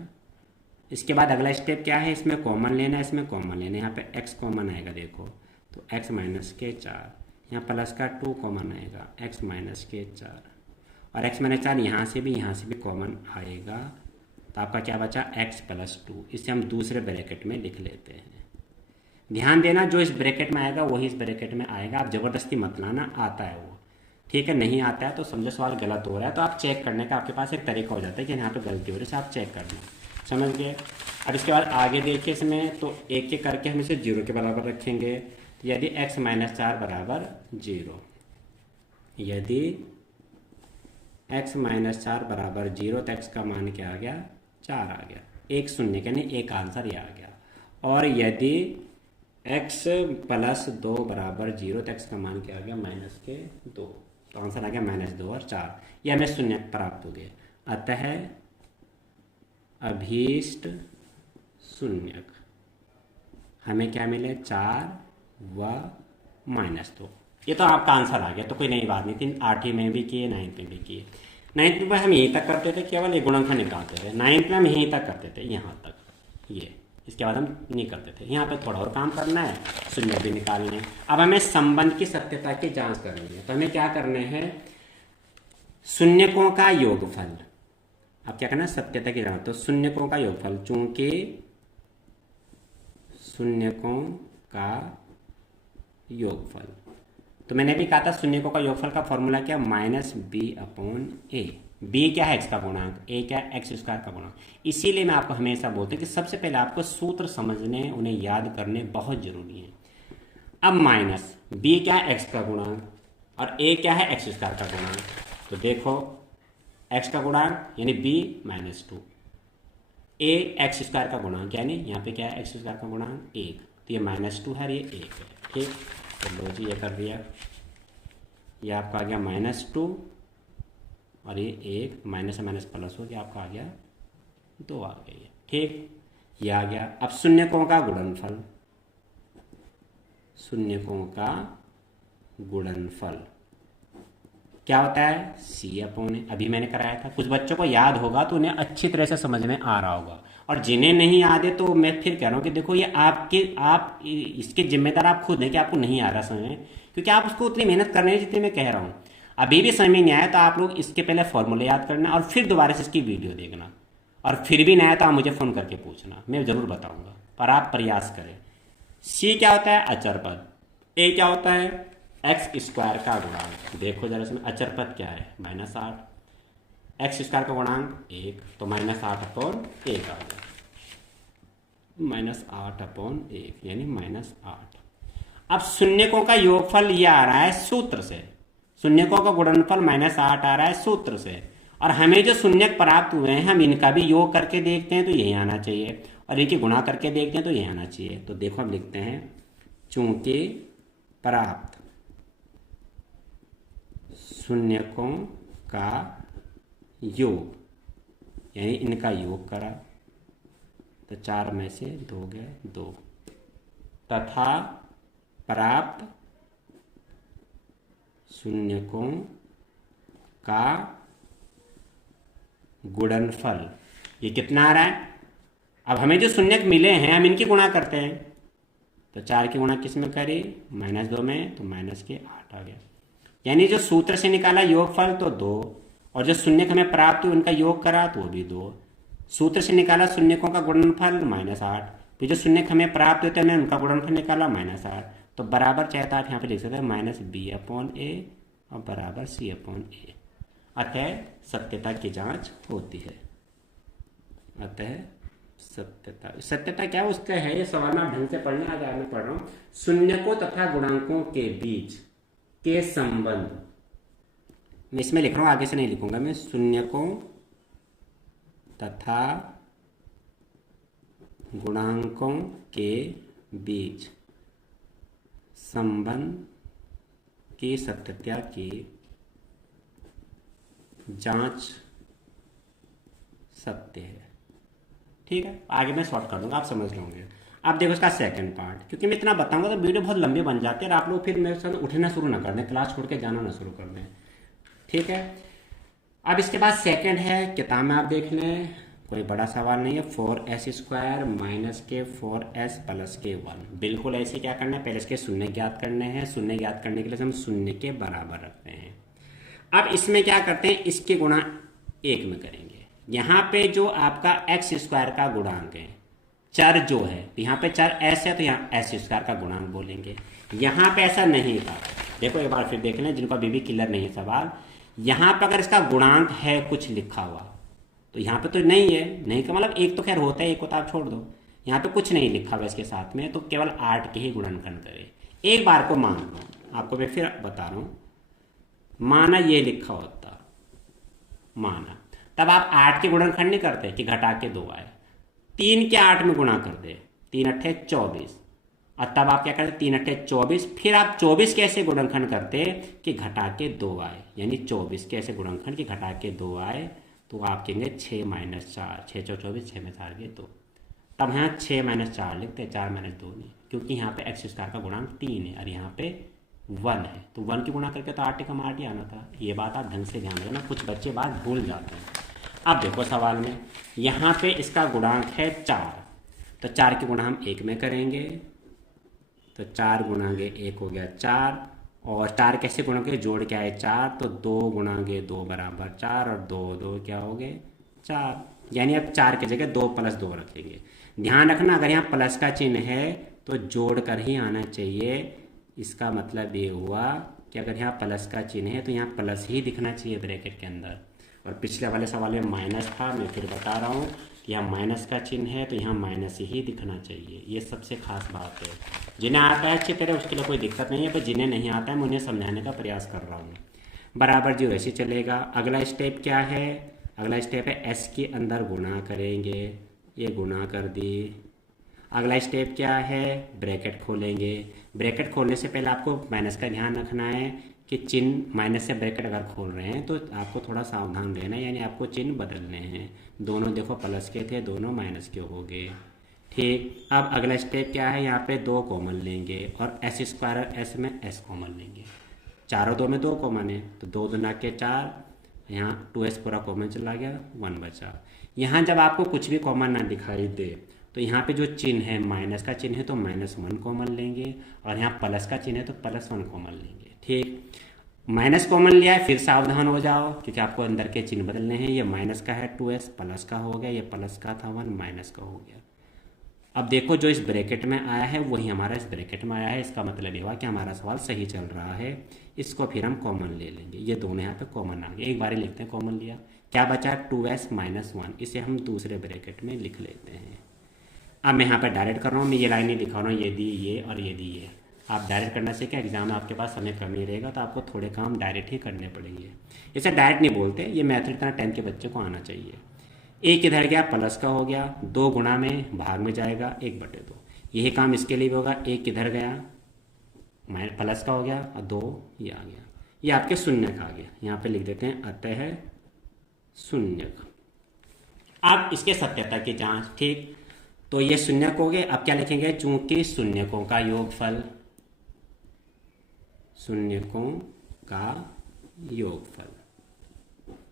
इसके बाद अगला स्टेप क्या है? इसमें कॉमन लेना है, इसमें कॉमन लेना है। यहाँ पे x कॉमन आएगा, देखो तो x माइनस के 4, यहाँ प्लस का 2 कॉमन आएगा, x माइनस के 4, और x माइनस 4 यहाँ से भी कॉमन आएगा। तो आपका क्या बचा? x plus 2। इसे हम दूसरे ब्रैकेट में लिख लेते हैं। ध्यान देना, जो इस ब्रैकेट में आएगा वही इस ब्रैकेट में आएगा, आप जबरदस्ती मत लाना, आता है वो। ठीक है, नहीं आता है तो समझो सवाल गलत हो रहा है, तो आप चेक करने का आपके पास एक तरीका हो जाता है कि यहाँ पे गलती हो रही है, आप चेक करना। समझ गए? अब इसके बाद आगे देखिए, इसमें तो एक एक करके हम इसे 0 के बराबर रखेंगे। तो यदि x माइनस 4 बराबर 0, यदि x माइनस 4 बराबर 0 तो x का मान क्या आ गया? 4 आ गया। एक शून्य यानी एक आंसर ये आ गया। और यदि x प्लस 2 बराबर 0 तो x का मान क्या आ गया? माइनस के 2। तो आंसर आ गया -2 और 4। यह हमें शून्य प्राप्त हो गया। अतः अभीष्ट शून्यक हमें क्या मिले? 4 व -2। ये तो आपका आंसर आ गया, तो कोई नई बात नहीं थी। 8वीं में भी किए, 9th में भी किए। 9th में हम यहीं तक करते थे, केवल ये गुणनखंड निकालते थे। 9th में हम यहीं तक करते थे, यहाँ तक ये, इसके बाद हम नहीं करते थे। यहाँ पे थोड़ा और काम करना है, शून्य भी निकालने हैं। अब हमें संबंध की सत्यता की जांच करनी है, तो हमें क्या करने हैं, शून्यकों का योगफल। अब क्या करना है, सत्यता की जांच, तो शून्यकों का योगफल, चूंकि शून्यकों का योगफल, तो मैंने भी कहा था शून्यकों का योगफल का फॉर्मूला क्या, -b/a। b क्या है, x का गुणांक, a क्या है, x स्क्वायर का गुणांक। इसीलिए मैं आपको हमेशा बोलता हूं कि सबसे पहले आपको सूत्र समझने, उन्हें याद करने बहुत जरूरी है। अब माइनस b क्या है, x का गुणांक, और a क्या है, x स्क्वायर का गुणांक। तो देखो x का गुणांक यानी b -2, a x स्क्वायर का गुणांक यानी यहाँ पे क्या है, x स्क्वायर का गुणांक 1, तो ये -2 है, ये 1 है। ठीक, तो लो जी, ये कर दिया, ये आपका आ गया -2, और ये 1 माइनस से माइनस प्लस हो गया, आपका आ गया 2 आ गया ये। ठीक, ये आ गया। अब शून्यकों का गुणनफल, शून्यकों का गुणनफल क्या होता है, c/a। अभी मैंने कराया था, कुछ बच्चों को याद होगा तो उन्हें अच्छी तरह से समझ में आ रहा होगा, और जिन्हें नहीं याद है तो मैं फिर कह रहा हूँ कि देखो ये आप इसके जिम्मेदार आप खुद हैं कि आपको नहीं आ रहा समझ में, क्योंकि आप उसको उतनी मेहनत कर रहे हैं जितनी मैं कह रहा हूँ। अभी भी समझ में नहीं आया तो आप लोग इसके पहले फॉर्मूले याद करना और फिर दोबारा से इसकी वीडियो देखना, और फिर भी नहीं आया तो आप मुझे फ़ोन करके पूछना, मैं ज़रूर बताऊँगा, पर आप प्रयास करें। c क्या होता है, अचर पद। a क्या होता है, x स्क्वायर का गुणांक। देखो जरा इसमें अचर पद क्या है, -8, x स्क्वायर का गुणांक 1, तो -8/1 आ गया, -8/1 यानी -8। अब शून्यकों का योगफल ये आ रहा है सूत्र से, शून्यकों का गुणनफल -8 आ रहा है सूत्र से, और हमें जो शून्यक प्राप्त हुए हैं हम इनका भी योग करके देखते हैं तो यही आना चाहिए, और इनकी गुणा करके देखते हैं तो यही आना चाहिए। तो देखो हम लिखते हैं, चूंकि प्राप्त शून्यकों का योग, यानी इनका योग करा तो 4 में से 2 गए 2, तथा प्राप्त शून्यकों का गुणनफल, ये कितना आ रहा है। अब हमें जो शून्यक मिले हैं हम इनकी गुणा करते हैं, तो 4 की गुणा किस में करी, -2 में, तो -8 आ गया। यानी जो सूत्र से निकाला योगफल तो 2, और जो शून्यक हमें प्राप्त हुए उनका योग करा तो वो भी 2। सूत्र से निकाला शून्यकों का गुणनफल -8, फिर जो शून्यक हमें प्राप्त होते हैं उनका गुणनफल निकाला -8, तो बराबर चाहे तो आप यहाँ पे लिख सकते हैं -b/a और बराबर c/a। अतः सत्यता की जांच होती है। अतः सत्यता क्या उसका है, ये सवाल में आप ढंग से पढ़ने, आज मैं पढ़ रहा हूँ, शून्यकों तथा गुणांकों के बीच के संबंध। मैं इसमें लिख रहा हूँ, आगे से नहीं लिखूंगा मैं, शून्यकों तथा गुणांकों के बीच संबंध की सत्यता की जांच सत्य है। ठीक है, आगे मैं शॉर्ट कर दूंगा, आप समझ लोगे। अब देखो इसका सेकंड पार्ट, क्योंकि मैं इतना बताऊंगा तो वीडियो बहुत लंबी बन जाती है और आप लोग फिर मेरे साथ उठना शुरू ना कर दें, क्लास छोड़ के जाना ना शुरू कर दें। ठीक है, अब इसके बाद सेकंड है, किताब में आप देख लें, कोई बड़ा सवाल नहीं है, 4s² - के 4s + के 1। बिल्कुल ऐसे क्या करना है, पहले इसके शून्य ज्ञात करने हैं, शून्य ज्ञात करने के लिए हम शून्य के बराबर रखते हैं। अब इसमें क्या करते हैं, इसके गुणा 1 में करेंगे। यहाँ पे जो आपका x² का गुणांक है, चर जो है, यहाँ पे चर s है तो यहाँ s² का गुणांक बोलेंगे। यहाँ पे ऐसा नहीं था, देखो एक बार फिर देख लें जिनको अभी भी क्लियर नहीं है सवाल। यहाँ पे अगर इसका गुणांक है कुछ लिखा हुआ तो यहाँ पे तो नहीं है, नहीं का मतलब एक तो खैर होता है, एक को तो आप छोड़ दो, यहाँ पे कुछ नहीं लिखा हुआ इसके साथ में, तो केवल 8 के ही गुणनखंड करें। एक बार को मान लो, आपको मैं फिर बता रहा हूँ, माना ये लिखा होता, माना, तब आप 8 के गुणनखंड नहीं करते कि घटा के 2 आए, 3 के 8 में गुणा कर दे, 3 × 8 = 24, और तब आप क्या करते, 3 × 8 = 24, फिर आप 24 कैसे गुणनखंड करते कि घटा के 2 आए, यानी 24 कैसे गुणनखंड कि घटा के 2 आए, तो आप कहेंगे 6 - 4, 6 × 4 = 24, 6 में 4 गए 2, तब यहाँ 6 - 4 लिखते, 4 - 2 नहीं, क्योंकि यहाँ पे x² का गुणांक 3 है और यहाँ पे 1 है, तो 1 की गुणा करके तो 8 एकम 8 ही आना था। ये बात आप ढंग से ध्यान देना, कुछ बच्चे बात भूल जाते हैं। अब देखो सवाल में यहाँ पे इसका गुणांक है 4, तो 4 की गुणा हम 1 में करेंगे, तो 4 गुणांगे 1 हो गया 4, और 4 कैसे गुणोगे, जोड़ के आए 4, तो 2 गुणांगे 2 बराबर 4, और 2 2 क्या हो गए 4, यानी अब 4 की जगह 2 + 2 रखेंगे। ध्यान रखना अगर यहाँ प्लस का चिन्ह है तो जोड़ कर ही आना चाहिए। इसका मतलब ये हुआ कि अगर यहाँ प्लस का चिन्ह है तो यहाँ प्लस ही दिखना चाहिए ब्रैकेट के अंदर, और पिछले वाले सवाल में माइनस था। मैं फिर बता रहा हूँ कि यहाँ माइनस का चिन्ह है तो यहाँ माइनस ही दिखना चाहिए। ये सबसे खास बात है। जिन्हें आता है अच्छी तरह उसके लिए कोई दिक्कत नहीं है, पर जिन्हें नहीं आता है मैं उन्हें समझाने का प्रयास कर रहा हूँ। बराबर 0 ऐसे चलेगा। अगला स्टेप क्या है, अगला स्टेप है एस के अंदर गुणा करेंगे, ये गुणा कर दी। अगला स्टेप क्या है, ब्रैकेट खोलेंगे। ब्रैकेट खोलने से पहले आपको माइनस का ध्यान रखना है कि चिन्ह माइनस से ब्रैकेट अगर खोल रहे हैं तो आपको थोड़ा सावधान रहना है, यानी आपको चिन्ह बदलने हैं। दोनों देखो प्लस के थे, दोनों माइनस के हो गए। ठीक, अब अगला स्टेप क्या है, यहाँ पे 2 कॉमन लेंगे और एस स्क्वायर और एस में एस कॉमन लेंगे। 4 और 2 में 2 कॉमन है, तो 2 दूना के 4, यहाँ 2s पूरा कॉमन चला गया, 1 बचा। यहाँ जब आपको कुछ भी कॉमन ना दिखाई दे तो यहाँ पे जो चिन्ह है माइनस का चिन्ह है तो -1 कॉमन लेंगे, और यहाँ प्लस का चिन्ह है तो +1 कॉमन लेंगे। ठीक, माइनस कॉमन लिया है, फिर सावधान हो जाओ क्योंकि आपको अंदर के चिन्ह बदलने हैं। ये माइनस का है 2s, प्लस का हो गया, ये प्लस का था 1, माइनस का हो गया। अब देखो जो इस ब्रैकेट में आया है वही हमारा इस ब्रैकेट में आया है, इसका मतलब ये हुआ कि हमारा सवाल सही चल रहा है। इसको फिर हम कॉमन ले लेंगे, ये दोनों यहाँ पे कॉमन आ गए। एक बार ही लिखते हैं, कॉमन लिया, क्या बचा 2s - 1, इसे हम दूसरे ब्रैकेट में लिख लेते हैं। अब मैं यहाँ पर डायरेक्ट कर रहा हूँ, मैं ये लाइन नहीं लिखा रहा हूँ, ये दी ये और ये दी ये। आप डायरेक्ट करने से क्या एग्जाम में आपके पास समय कम ही रहेगा, तो आपको थोड़े काम डायरेक्ट ही करने पड़ेंगे। इसे डायरेक्ट नहीं बोलते, ये मेथड इतना 10 के बच्चे को आना चाहिए। एक इधर गया प्लस का हो गया, 2 गुणा में भाग में जाएगा 1/2। यही काम इसके लिए भी होगा, एक इधर गया प्लस का हो गया और 2 ये आ गया, ये आपके शून्य का आ गया। यहाँ पे लिख देते हैं अतः शून्यक। अब इसके सत्यता की जांच। ठीक, तो ये शून्यक हो गए। अब क्या लिखेंगे, चूंकि शून्यकों का योगफल, शून्यकों का योगफल,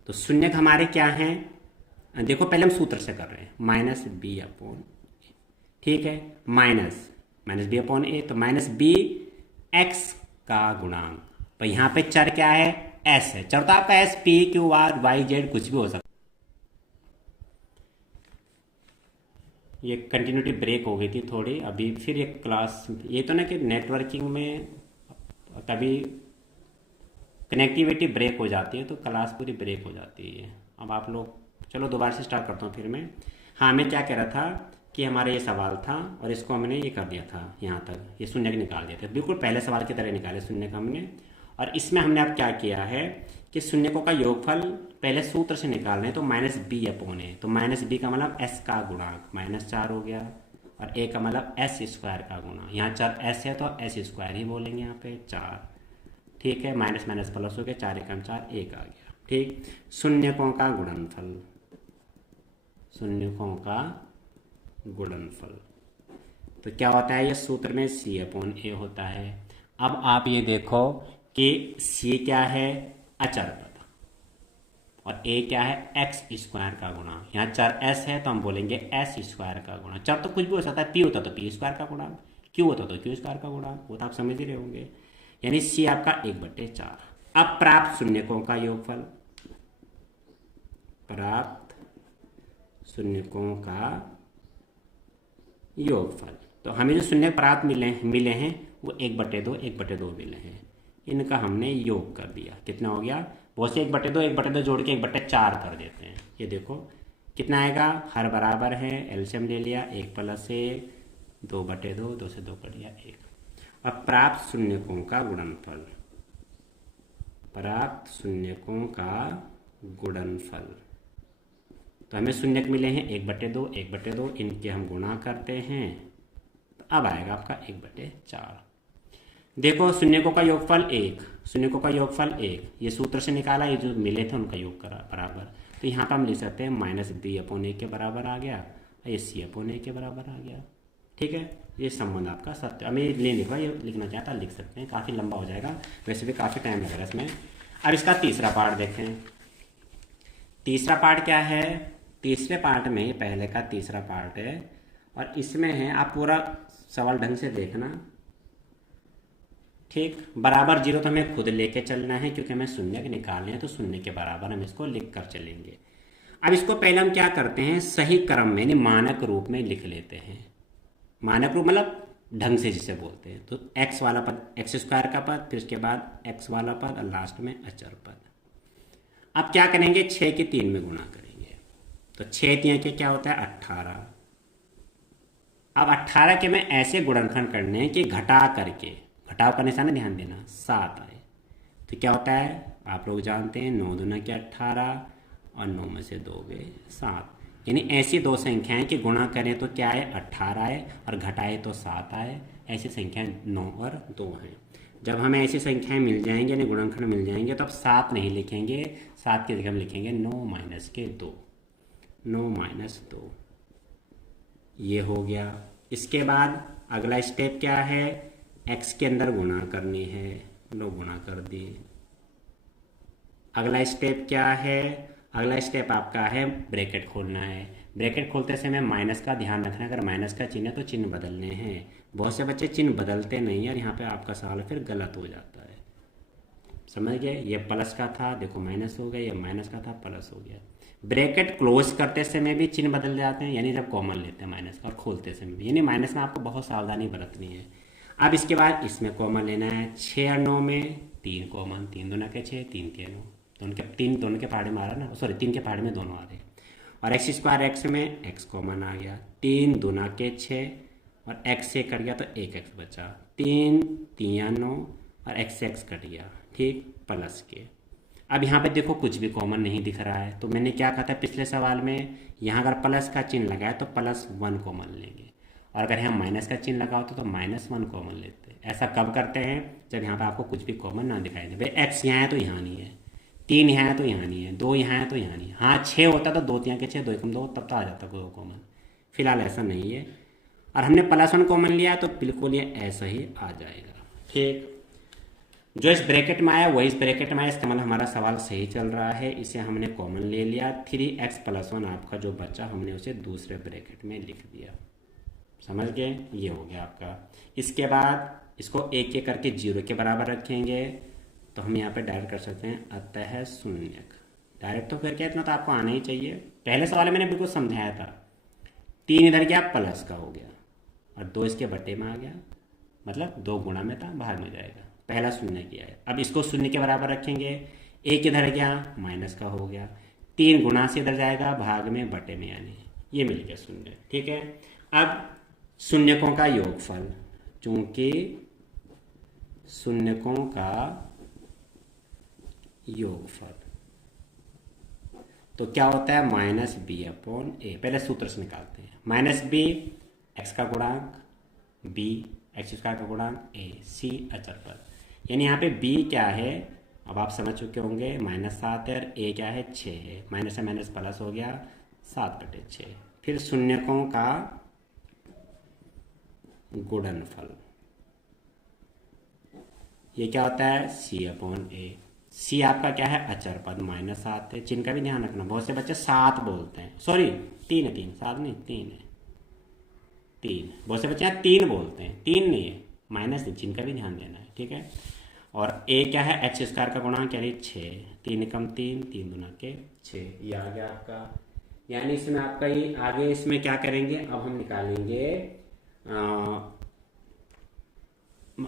तो शून्यक हमारे क्या हैं, देखो पहले हम सूत्र से कर रहे हैं, -b/a। ठीक है, -b/a, तो -b x का गुणांक। तो यहाँ पे चर क्या है, s है। चर तो आपका s, p, q, r, y, z कुछ भी हो सकता है। ये कंटिन्यूटी ब्रेक हो गई थी थोड़ी अभी, फिर ये क्लास, ये तो ना कि नेटवर्किंग में कभी कनेक्टिविटी ब्रेक हो जाती है तो क्लास पूरी ब्रेक हो जाती है। अब आप लोग, चलो दोबारा से स्टार्ट करता हूँ फिर मैं। हाँ, मैं क्या कह रहा था कि हमारा ये सवाल था और इसको हमने ये कर दिया था, यहाँ तक ये शून्य निकाल दिया था, बिल्कुल पहले सवाल की तरह निकाले शून्य का हमने। और इसमें हमने अब क्या किया है कि शून्यकों का योगफल पहले सूत्र से निकालना है, तो -b/a, तो -b का मतलब s का गुणांक -4 हो गया, और a का मतलब s² का गुणा। यहाँ चर s है तो s² ही बोलेंगे यहाँ पे 4। ठीक है, माइनस माइनस प्लस हो गया, 4 एकम 4, 1 आ गया। ठीक, शून्यकों का गुणनफल, शून्यकों का गुणनफल तो क्या होता है, ये सूत्र में c/a होता है। अब आप ये देखो कि c क्या है, अचर पद, और a क्या है, x² का गुणा। यहाँ चर s है तो हम बोलेंगे s² का गुणा। चर तो कुछ भी हो सकता है, p होता तो p² का गुणा, q होता तो q² का गुणा, वो तो आप समझ ही रहे होंगे। यानी c आपका 1/4। अब प्राप्त शून्यकों का योगफल, प्राप्त शून्यकों का योगफल, तो हमें जो शून्य प्राप्त मिले हैं वो 1/2 1/2 मिले हैं, इनका हमने योग कर दिया। कितना हो गया, बहुत से 1/2 जोड़ के 1/4 कर देते हैं। ये देखो कितना आएगा, हर बराबर है, एलसीएम ले लिया, 1 + 1 2/2, 2 से 2 कट गया 1। अब प्राप्त शून्यकों का गुणनफल, प्राप्त शून्यकों का गुणनफल, तो हमें शून्यक मिले हैं 1/2 1/2, इनके हम गुणा करते हैं, तो अब आएगा आपका 1/4। देखो शून्यकों का योगफल 1, शून्यकों का योगफल 1, ये सूत्र से निकाला, ये जो मिले थे उनका योग करा बराबर, तो यहाँ पर हम लिख सकते हैं -b/a के बराबर आ गया, ये c/a के बराबर आ गया। ठीक है, ये संबंध आपका सत्य। अब ये नहीं लिखा, ये लिखना चाहता लिख सकते हैं, काफ़ी लंबा हो जाएगा, वैसे भी काफ़ी टाइम लगेगा इसमें। अब इसका तीसरा पार्ट देखें। तीसरा पार्ट क्या है? तीसरे पार्ट में पहले का तीसरा पार्ट है और इसमें है, आप पूरा सवाल ढंग से देखना, ठीक। बराबर जीरो तो हमें खुद लेके चलना है क्योंकि हमें शून्य के निकालने हैं, तो शून्य के बराबर हम इसको लिख कर चलेंगे। अब इसको पहले हम क्या करते हैं, सही क्रम में यानी मानक रूप में लिख लेते हैं। मानक रूप मतलब ढंग से जिसे बोलते हैं। तो एक्स वाला पद, एक्स स्क्वायर का पद, फिर उसके बाद एक्स वाला पद और लास्ट में अचर पद। अब क्या करेंगे, 6 के 3 में गुणा करेंगे, तो 6 3 के क्या होता है 18। अब 18 के में ऐसे गुणनखंड करने हैं कि घटा करके, घटाव का निशान ध्यान देना, 7 आए। तो क्या होता है, आप लोग जानते हैं 9 दूना के 18 और 9 में से 2 गए 7। यानी ऐसी दो संख्याएं कि गुणा करें तो क्या है 18 आए और घटाए तो 7 आए। ऐसी संख्याएं 9 और 2 हैं। जब हमें ऐसी संख्याएं मिल जाएंगे यानी गुणनखंड मिल जाएंगे तो अब 7 नहीं लिखेंगे, 7 की जगह हम लिखेंगे 9 माइनस के 2, 9 माइनस 2। ये हो गया। इसके बाद अगला स्टेप क्या है, एक्स के अंदर गुणा करनी है, लो गुणा कर दिए। अगला स्टेप क्या है, अगला स्टेप आपका है ब्रैकेट खोलना है। ब्रैकेट खोलते समय माइनस का ध्यान रखना, अगर माइनस का चिन्ह है तो चिन्ह बदलने हैं। बहुत से बच्चे चिन्ह बदलते नहीं है और यहाँ पे आपका सवाल फिर गलत हो जाता है, समझ गए। ये प्लस का था, देखो माइनस हो गया, ये माइनस का था प्लस हो गया। ब्रैकेट क्लोज करते समय भी चिन्ह बदल जाते हैं, यानी जब कॉमन लेते हैं माइनस का, खोलते समय भी, यानी माइनस में आपको बहुत सावधानी बरतनी है। अब इसके बाद इसमें कॉमन लेना है, 6 और 9 में 3 कॉमन, 3 दूना के 6, 3 के 9, दोनों के पहाड़े में आ रहा ना, सॉरी 3 के पहाड़े में दोनों आ रहे। और एक्स स्क्वायर एक्स में एक्स कॉमन आ गया, 3 दूना के 6 और एक्स से कट गया तो 1 एक्स बचा, 3 3 9 और एक्स से एक्स कट गया, ठीक, प्लस के। अब यहाँ पे देखो कुछ भी कॉमन नहीं दिख रहा है, तो मैंने क्या कहा था पिछले सवाल में, यहाँ अगर प्लस का चिन्ह लगाए तो +1 कॉमन लेंगे और अगर यहाँ माइनस का चिन्ह लगा होता तो -1 कॉमन लेते। ऐसा कब करते हैं, जब यहाँ पे आपको कुछ भी कॉमन ना दिखाई दे। भाई एक्स यहाँ है तो यहाँ नहीं है, 3 यहाँ है तो यहाँ नहीं है, 2 यहाँ है तो यहाँ नहीं है। हाँ 6 होता तो 2 3 के 6, 2 1 2, तब तो आ जाता कोई कॉमन। फिलहाल ऐसा नहीं है और हमने +1 कॉमन लिया तो बिल्कुल ये ऐसा ही आ जाएगा, ठीक। जो इस ब्रैकेट में आया वही इस ब्रैकेट में आया, इसका मतलब हमारा सवाल सही चल रहा है। इसे हमने कॉमन ले लिया, 3x + 1 आपका जो बचा हमने उसे दूसरे ब्रैकेट में लिख दिया, समझ गए। ये हो गया आपका। इसके बाद इसको एक एक करके 0 के बराबर रखेंगे तो हम यहाँ पे डायरेक्ट कर सकते हैं अतः शून्यक। डायरेक्ट तो फिर क्या, इतना तो आपको आना ही चाहिए। पहले सवाल में मैंने बिल्कुल समझाया था, 3 इधर गया प्लस का हो गया और 2 इसके बटे में आ गया, मतलब 2 गुणा में था, भाग में जाएगा, पहला शून्य किया है। अब इसको शून्य के बराबर रखेंगे, 1 इधर गया माइनस का हो गया, 3 गुणा से इधर जाएगा भाग में बटे में, यानी ये मिल गया शून्य, ठीक है। अब शून्यकों का योगफल, चूंकि शून्यकों का योगफल तो क्या होता है -b/a। पहले सूत्र से निकालते हैं, -b एक्स का गुणांक, b एक्स स्क्वायर का गुणांक, a c अचर पद। यानी यहाँ पे b क्या है अब आप समझ चुके होंगे, -7 है और a क्या है 6 है, माइनस से माइनस प्लस हो गया 7/6। फिर शून्यकों का गुणनफल, ये क्या होता है c/a। c आपका क्या है अचर पद, -7 है, चिन्ह का भी ध्यान रखना, बहुत से बच्चे 7 बोलते हैं, सॉरी 3 है, 7 नहीं 3 है, 3, बहुत से बच्चे यहाँ 3 बोलते हैं, 3 नहीं है, माइनस है, चिन्ह का भी ध्यान देना है, ठीक है। और a क्या है एक्स स्क्वायर का गुणांक यानी 6, 3 कम 3, 3 दूना के 6, ये आ गया आपका। यानी इसमें आपका ये आगे इसमें क्या करेंगे, अब हम निकालेंगे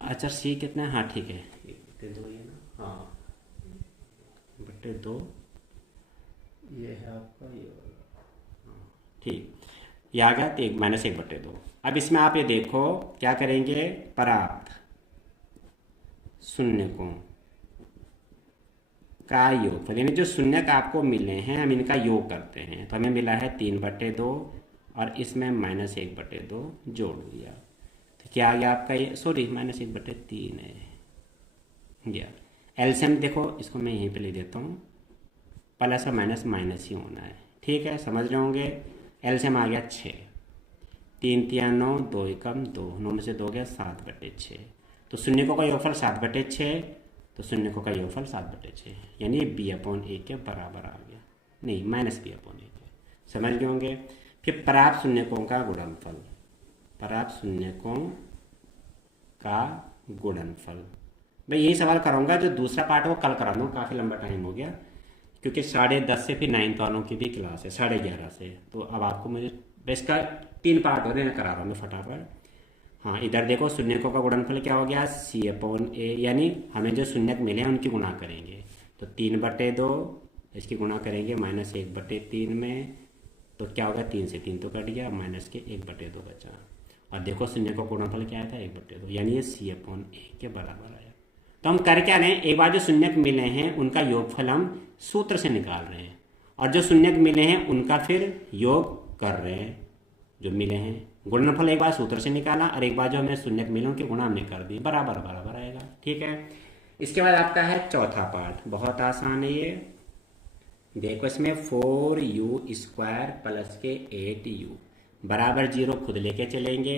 अच्छा c कितना है, हाँ ठीक है 1/2 है ना, हाँ 1/2 ये है आपका, ये ठीक, ये आ गया -1/2। अब इसमें आप ये देखो क्या करेंगे, प्राप्त शून्यकों का योग, यानी जो शून्यक आपको मिले हैं हम इनका योग करते हैं, तो हमें मिला है 3/2 और इसमें -1/2 जोड़ दिया, तो क्या आ गया आपका ये, सॉरी -1/3 है गया। एलसीएम देखो, इसको मैं यहीं पे ले देता हूँ, प्लस और माइनस माइनस ही होना है, ठीक है, समझ रहे होंगे। एलसीएम आ गया 6, 3 3 9, 2 एकम 2, 9 में से 2 गया 7/6। तो शून्यकों का योगफल 7/6, तो शून्यकों का योगफल 7/6, यानी b/a के बराबर आ गया, नहीं -b/a के। समझ गए होंगे। फिर प्राप्त शून्यकों का गुणनफल, प्राप्त शून्यकों का गुणनफल। भाई यही सवाल कराऊंगा, जो दूसरा पार्ट है वो कल करा दूँगा, काफ़ी लंबा टाइम हो गया, क्योंकि 10:30 से फिर 9th वालों की भी क्लास है 11:30 से। तो अब आपको मुझे इसका 3 पार्ट हो रहे हैं, करा रहा हूँ मैं फटाफट। हाँ इधर देखो, शून्यकों का गुणनफल क्या हो गया, c/a, यानी हमें जो शून्यक मिले हैं उनकी गुणा करेंगे। तो 3/2 इसकी गुणा करेंगे -1/3 में, तो क्या होगा, 3 से 3 तो कट गया, -1/2 बचा। और देखो शून्यकों का गुणनफल क्या था, 1/2, यानी ये c/a के बराबर आया। तो हम कर क्या रहे हैं, एक बार जो शून्यक मिले हैं उनका योगफल हम सूत्र से निकाल रहे हैं, और जो शून्यक मिले हैं उनका फिर योग कर रहे हैं। जो मिले हैं गुणनफल एक बार सूत्र से निकाला, और एक बार जो हमें शून्यक मिले उनकी गुणा हमने कर दी, बराबर बराबर आएगा। ठीक है। इसके बाद आपका है चौथा पार्ट, बहुत आसान है ये। देखो इसमें 4u² प्लस के 8u बराबर 0 खुद लेके चलेंगे।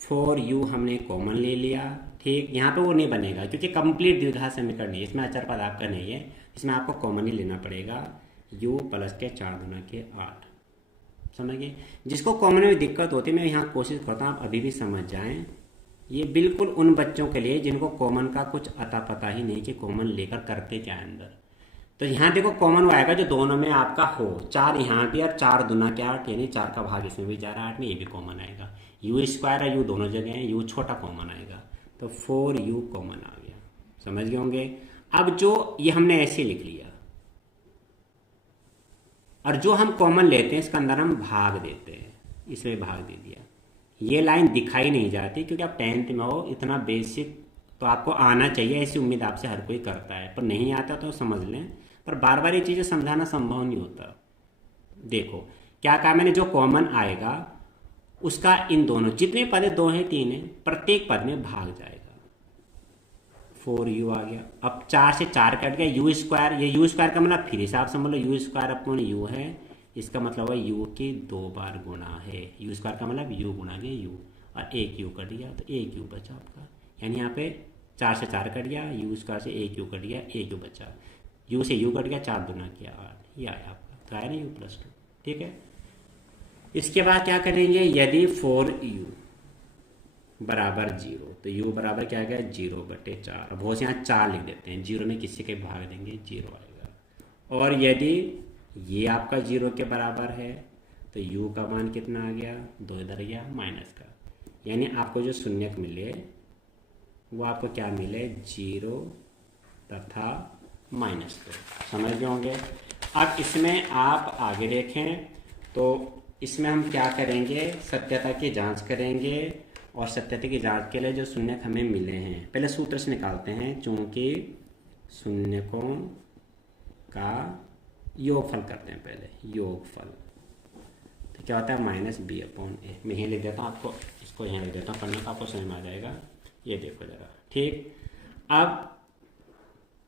4u हमने कॉमन ले लिया। ठीक, यहाँ पे वो नहीं बनेगा क्योंकि कंप्लीट द्विघात समीकरण नहीं है, इसमें अचर पद आपका नहीं है, इसमें आपको कॉमन ही लेना पड़ेगा। u प्लस के 4 गुना के 8, समझ गए। जिसको कॉमन में दिक्कत होती है, मैं यहाँ कोशिश करता हूँ आप अभी भी समझ जाएं। ये बिल्कुल उन बच्चों के लिए जिनको कॉमन का कुछ अता पता ही नहीं कि कॉमन लेकर करते क्या है अंदर। तो यहाँ देखो कॉमन वो आएगा जो दोनों में आपका हो, 4 यहाँ भी और 4 दूना के 8, यानी 4 का भाग इसमें भी जा रहा है 8 में, ये भी कॉमन आएगा। u² और u दोनों जगह हैं, u छोटा कॉमन आएगा, तो 4u कॉमन आ गया। समझ गए होंगे। अब जो ये हमने ऐसे लिख लिया, और जो हम कॉमन लेते हैं इसका अंदर हम भाग देते हैं, इसमें भाग दे दिया। ये लाइन दिखाई नहीं जाती क्योंकि आप 10th में हो, इतना बेसिक तो आपको आना चाहिए, ऐसी उम्मीद आपसे हर कोई करता है, पर नहीं आता तो समझ लें, पर बार बार ये चीज़ें समझाना संभव नहीं होता। देखो क्या कहा मैंने, जो कॉमन आएगा उसका इन दोनों जितने पद है, 2 हैं 3 हैं, प्रत्येक पद में भाग जाएगा। 4u आ गया। अब 4 से 4 कट गया, u², ये u² का मतलब फिर हिसाब से मतलब u²/u है, इसका मतलब है u की 2 बार गुणा है। u² का मतलब u गुणा के u, और 1u कट गया तो 1u बचा आपका, यानी यहाँ पे 4 से 4 कट गया, u² से 1u कट गया, 1u बचा, u से u कट गया, 4 दूना किया 8, ये आया आपका, तो आया ना u+2। ठीक है। इसके बाद क्या करेंगे, यदि 4u बराबर 0, तो u बराबर क्या आ गया, 0/4। अब बहुत से यहाँ 4 लिख देते हैं, 0 में किसी के भाग देंगे 0 आएगा। और यदि ये आपका 0 के बराबर है तो u का मान कितना आ गया, 2 इधर गया माइनस का, यानी आपको जो शून्यक मिले वो आपको क्या मिले, 0 तथा -2। समझ गए होंगे। अब इसमें आप आगे देखें तो इसमें हम क्या करेंगे, सत्यता की जांच करेंगे, और सत्यता की जांच के लिए जो शून्यक हमें मिले हैं पहले सूत्र से निकालते हैं, चूंकि शून्यकों का योगफल करते हैं पहले, योगफल तो क्या होता है, -b/a। मैं यहीं लिख देता हूँ, आपको इसको यहाँ लिख देता हूँ, पढ़ने का आपको समझ में आ जाएगा। ये देखो जरा, ठीक। अब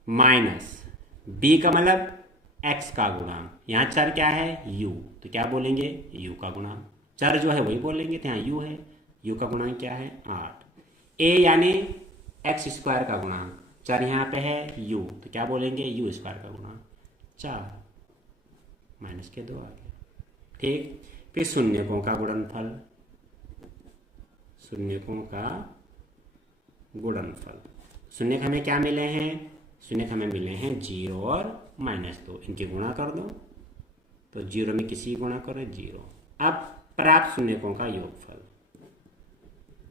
-b का मतलब x का गुणांक, यहाँ चर क्या है, u, तो क्या बोलेंगे, u का गुणांक, चर जो है वही बोलेंगे, तो यहाँ u है, u का गुणांक क्या है, 8। a यानी x² का गुणांक, चर यहाँ पे है u, तो क्या बोलेंगे, u² का गुणांक 4, -2 आ गया। ठीक। फिर शून्यकों का गुणनफल, शून्यकों का गुणनफल, शून्यक हमें क्या मिले हैं, शून्यक हमें मिले हैं 0 और -2, इनकी गुणा कर दो, तो 0 में किसी गुणा करो 0। अब प्राप्त शून्यकों का योगफल,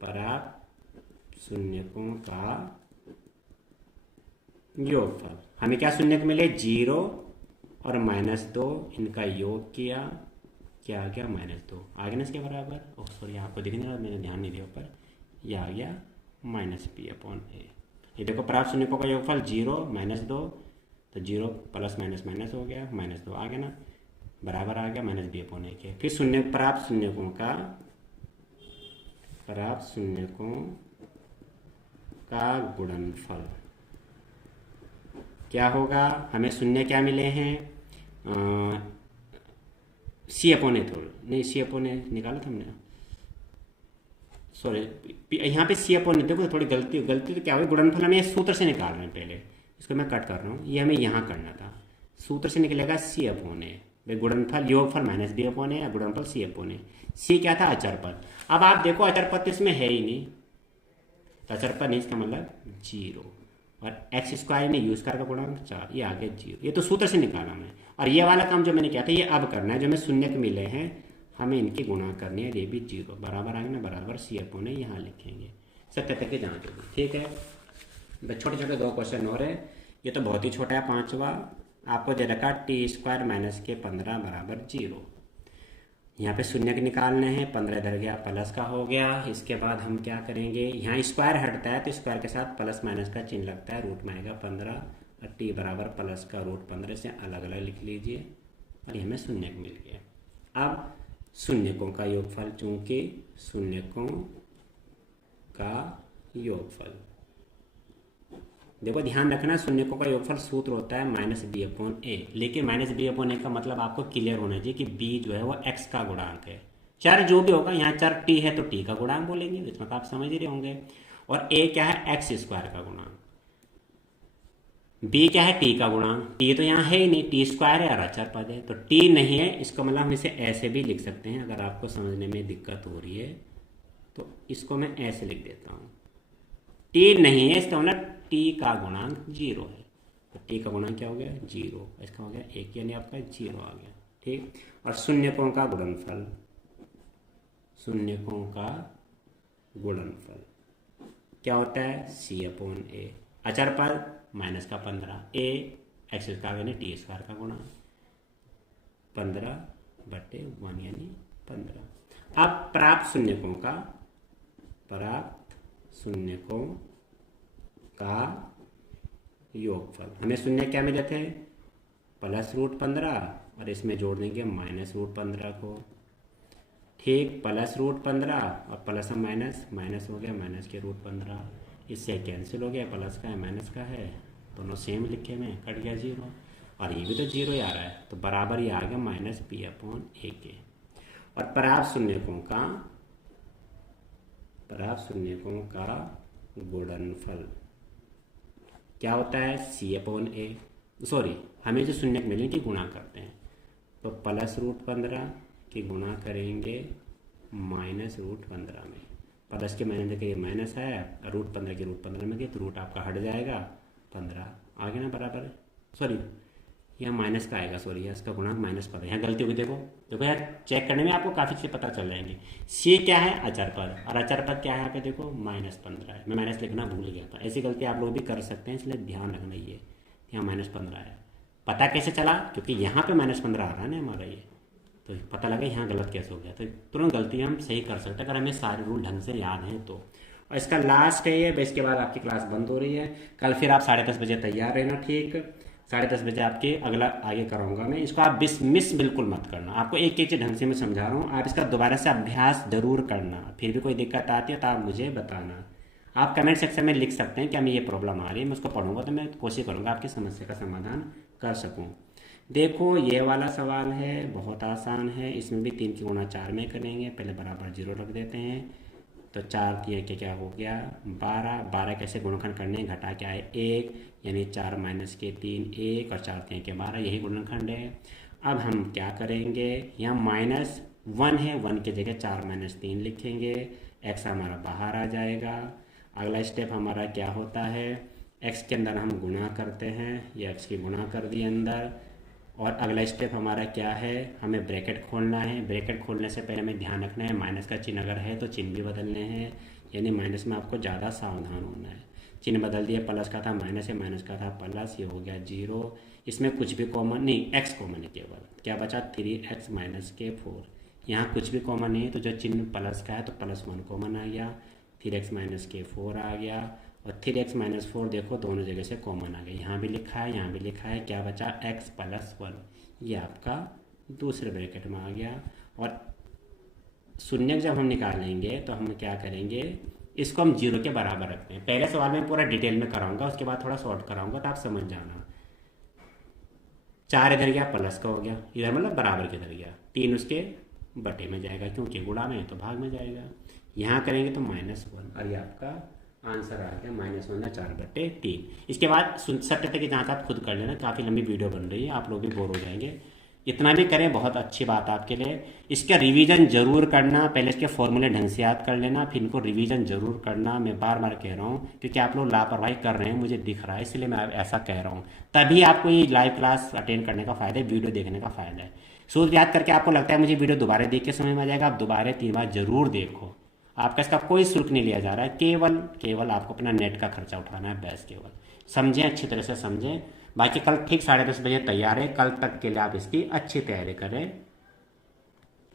प्राप्त शून्यकों का योगफल, हमें क्या शून्यक मिले, 0 और -2, इनका योग किया, क्या आ गया, -2 आ गया ना इसके बराबर। ओह सॉरी, आपको दिख नहीं रहा, मैंने ध्यान नहीं दिया ऊपर, यह आ गया -b/a। ये देखो प्राप्त शून्यकों का योगफल 0 -2, तो 0 + हो गया, -2 आ गया ना, बराबर आ गया -b/a के। फिर प्राप्त शून्यकों का गुणनफल क्या होगा, हमें शून्य क्या मिले हैं, c/a थोड़ा नहीं, c/a निकाला था हमने, सॉरी, यहाँ पे सी अपॉन, देखो थोड़ी गलती तो क्या हुई, गुणनफल हमें सूत्र से निकाल रहे हैं, पहले इसको मैं कट कर रहा हूँ, ये हमें यहाँ करना था। सूत्र से निकलेगा सी अपॉन ए, भाई गुणनफल योगफल माइनस बी अपॉन ए या गुणनफल सी अपॉन ए। सी क्या था, अचर पद। अब आप देखो अचर पद तो इसमें है ही नहीं, तो अचर पद नहीं, इसका मतलब 0, और एक्स स्क्वायर में यू स्क्वायर का गुणांक 4, ये आ गया 0। ये तो सूत्र से निकाला मैं, और ये वाला काम जो मैंने किया था ये अब करना है, जो हमें शून्य के मिले हैं हमें इनकी गुणा करनी है, ये भी 0 बराबर आएंगे ना, बराबर सी अपॉन ए यहाँ लिखेंगे। सत्यात्तर की जाँच होगी, ठीक है। छोटे छोटे 2 क्वेश्चन और है, ये तो बहुत ही छोटा है। 5वां आपको दे रखा टी स्क्वायर माइनस के 15 बराबर 0। यहाँ पे शून्य के निकालने हैं, 15 इधर गया प्लस का हो गया। इसके बाद हम क्या करेंगे, यहाँ स्क्वायर हटता है तो स्क्वायर के साथ प्लस माइनस का चिन्ह लगता है, रूट में आएगा 15 और टी बराबर प्लस का रूट 15 से अलग अलग लिख लीजिए, और ये हमें शून्य मिल गया। अब शून्यकों का योगफल, चूंकि शून्यकों का योगफल, देखो ध्यान रखना शून्यकों का योगफल सूत्र होता है माइनस बी अपॉन ए, लेकिन माइनस बी अपॉन ए का मतलब आपको क्लियर होना चाहिए कि बी जो है वो एक्स का गुणांक है। चर जो भी होगा, यहाँ चर टी है तो टी का गुणांक बोलेंगे, इसमें आप समझ ही रहे होंगे। और ए क्या है, एक्स स्क्वायर का गुणांक। बी क्या है, टी का गुणांक। टी तो यहाँ है ही नहीं, टी स्क्वायर है और अचर पद है, तो टी नहीं है, इसको मतलब हम इसे ऐसे भी लिख सकते हैं। अगर आपको समझने में दिक्कत हो रही है तो इसको मैं ऐसे लिख देता हूँ, टी नहीं है, इसका मतलब टी का गुणांक 0 है, तो टी का गुणांक क्या हो गया, 0, इसका हो गया 1, यानी आपका 0 आ गया, ठीक। और शून्यकों का गुणनफल, शून्यकों का गुणनफल क्या होता है, सी अपॉन ए, अचर पद माइनस का 15, ए एक्स स्क्वायर यानी टी स्क्वायर का गुणा 15/1 यानी 15। अब प्राप्त शून्यकों का योगफल, हमें शून्य क्या मिले थे, प्लस रूट 15, और इसमें जोड़ देंगे माइनस रूट 15 को, ठीक। प्लस रूट 15 और प्लस माइनस, माइनस हो गया माइनस के रूट 15, इससे कैंसिल हो गया, प्लस का है माइनस का है, दोनों सेम लिखे में, कट गया 0, और ये भी तो 0 ही आ रहा है, तो बराबर ये आ गया माइनस बी अपॉन ए के। और प्राप्त शून्यकों का गुणनफल क्या होता है, सी अपॉन ए, सॉरी हमें जो शून्य मिले कि गुणा करते हैं, तो प्लस रूट 15 की गुणा करेंगे माइनस रूट 15 में, प्लस के माइनस देखिए माइनस है, रूट 15 के रूट 15 में गए तो रूट आपका हट जाएगा, 15 आगे ना बराबर, सॉरी यहाँ माइनस का आएगा, सॉरी यहाँ इसका गुणांक माइनस पद है, यहाँ गलती होगी, देखो यार चेक करने में आपको काफ़ी चीज़ पता चल जाएंगे। सी क्या है, अचर पद, और अचर पद क्या है यहाँ पे देखो -15 है, मैं माइनस लिखना भूल गया था, ऐसी गलती आप लोग भी कर सकते हैं, इसलिए ध्यान रखना, ये यहाँ -15 है। पता कैसे चला, क्योंकि यहाँ पे -15 आ रहा है ना हमारा, ये तो पता लगा यहाँ गलत कैसे हो गया, तो तुरंत गलती हम सही कर सकते हैं अगर हमें सारे रूल ढंग से याद हैं तो। और इसका लास्ट है ये, इसके बाद आपकी क्लास बंद हो रही है, कल फिर आप 10:30 बजे तैयार रहना, ठीक। 10:30 बजे आपके अगला आगे कराऊंगा मैं, इसको आप मिस बिल्कुल मत करना, आपको एक चीज़ ढंग से मैं समझा रहा हूँ, आप इसका दोबारा से अभ्यास जरूर करना, फिर भी कोई दिक्कत आती है तो आप मुझे बताना, आप कमेंट सेक्शन में लिख सकते हैं कि हमें ये प्रॉब्लम आ रही है, मैं उसको पढ़ूंगा तो मैं कोशिश करूँगा आपकी समस्या का समाधान कर सकूँ। देखो ये वाला सवाल है, बहुत आसान है, इसमें भी 3 की गुणा 4 में करेंगे, पहले बराबर 0 रख देते हैं, तो 4 3 के क्या हो गया 12 कैसे गुणनखंड करने, घटा क्या है 1, यानी 4 माइनस के 3 1 और 4 3 के 12, यही गुणनखंड है। अब हम क्या करेंगे, यहाँ -1 है, 1 की जगह 4 - 3 लिखेंगे, x हमारा बाहर आ जाएगा। अगला स्टेप हमारा क्या होता है, x के अंदर हम गुणा करते हैं, ये x की गुणा कर दी अंदर, और अगला स्टेप हमारा क्या है, हमें ब्रैकेट खोलना है, ब्रैकेट खोलने से पहले हमें ध्यान रखना है माइनस का चिन्ह अगर है तो चिन्ह भी बदलने हैं, यानी माइनस में आपको ज़्यादा सावधान होना है। चिन्ह बदल दिया, प्लस का था माइनस है, माइनस का था प्लस, ये हो गया 0, इसमें कुछ भी कॉमन नहीं, x कॉमन है केवल, क्या बचा 3x - के 4, यहाँ कुछ भी कॉमन नहीं है, तो जो चिन्ह प्लस का है तो +1 कॉमन आ गया, 3x - के 4 आ गया, और 3x - 4 देखो दोनों जगह से कॉमन आ गया, यहाँ भी लिखा है यहाँ भी लिखा है, क्या बचा x + 1, ये आपका दूसरे ब्रैकेट में आ गया। और शून्य जब हम निकालेंगे तो हम क्या करेंगे, इसको हम 0 के बराबर रखते हैं। पहले सवाल में पूरा डिटेल में कराऊंगा, उसके बाद थोड़ा शॉर्ट कराऊंगा तो आप समझ जाना। 4 इधर गया प्लस का हो गया, इधर मतलब बराबर के इधर गया, 3 उसके बटे में जाएगा, क्योंकि गुणा में तो भाग में जाएगा, यहाँ करेंगे तो -1 और ये आपका आंसर आ गया -1/4/3। इसके बाद सत्यता की जांच आप खुद कर लेना, काफ़ी लंबी वीडियो बन रही है, आप लोग भी बोर हो जाएंगे। इतना भी करें बहुत अच्छी बात आपके लिए। इसका रिवीजन जरूर करना, पहले इसके फॉर्मूले ढंग से याद कर लेना, फिर इनको रिवीजन जरूर करना। मैं बार बार कह रहा हूँ क्योंकि आप लोग लापरवाही कर रहे हैं, मुझे दिख रहा है, इसलिए मैं ऐसा कह रहा हूँ। तभी आपको ये लाइव क्लास अटेंड करने का फ़ायदा है, वीडियो देखने का फ़ायदा है। सूत्र याद करके आपको लगता है मुझे वीडियो दोबारा देख के समझ में आ जाएगा, आप दोबारा 3 बार जरूर देखो। आपका इसका कोई शुल्क नहीं लिया जा रहा है, केवल आपको अपना नेट का खर्चा उठाना है, बस केवल समझें, अच्छी तरह से समझें। बाकी कल ठीक 10:30 बजे तैयार है, कल तक के लिए आप इसकी अच्छी तैयारी करें।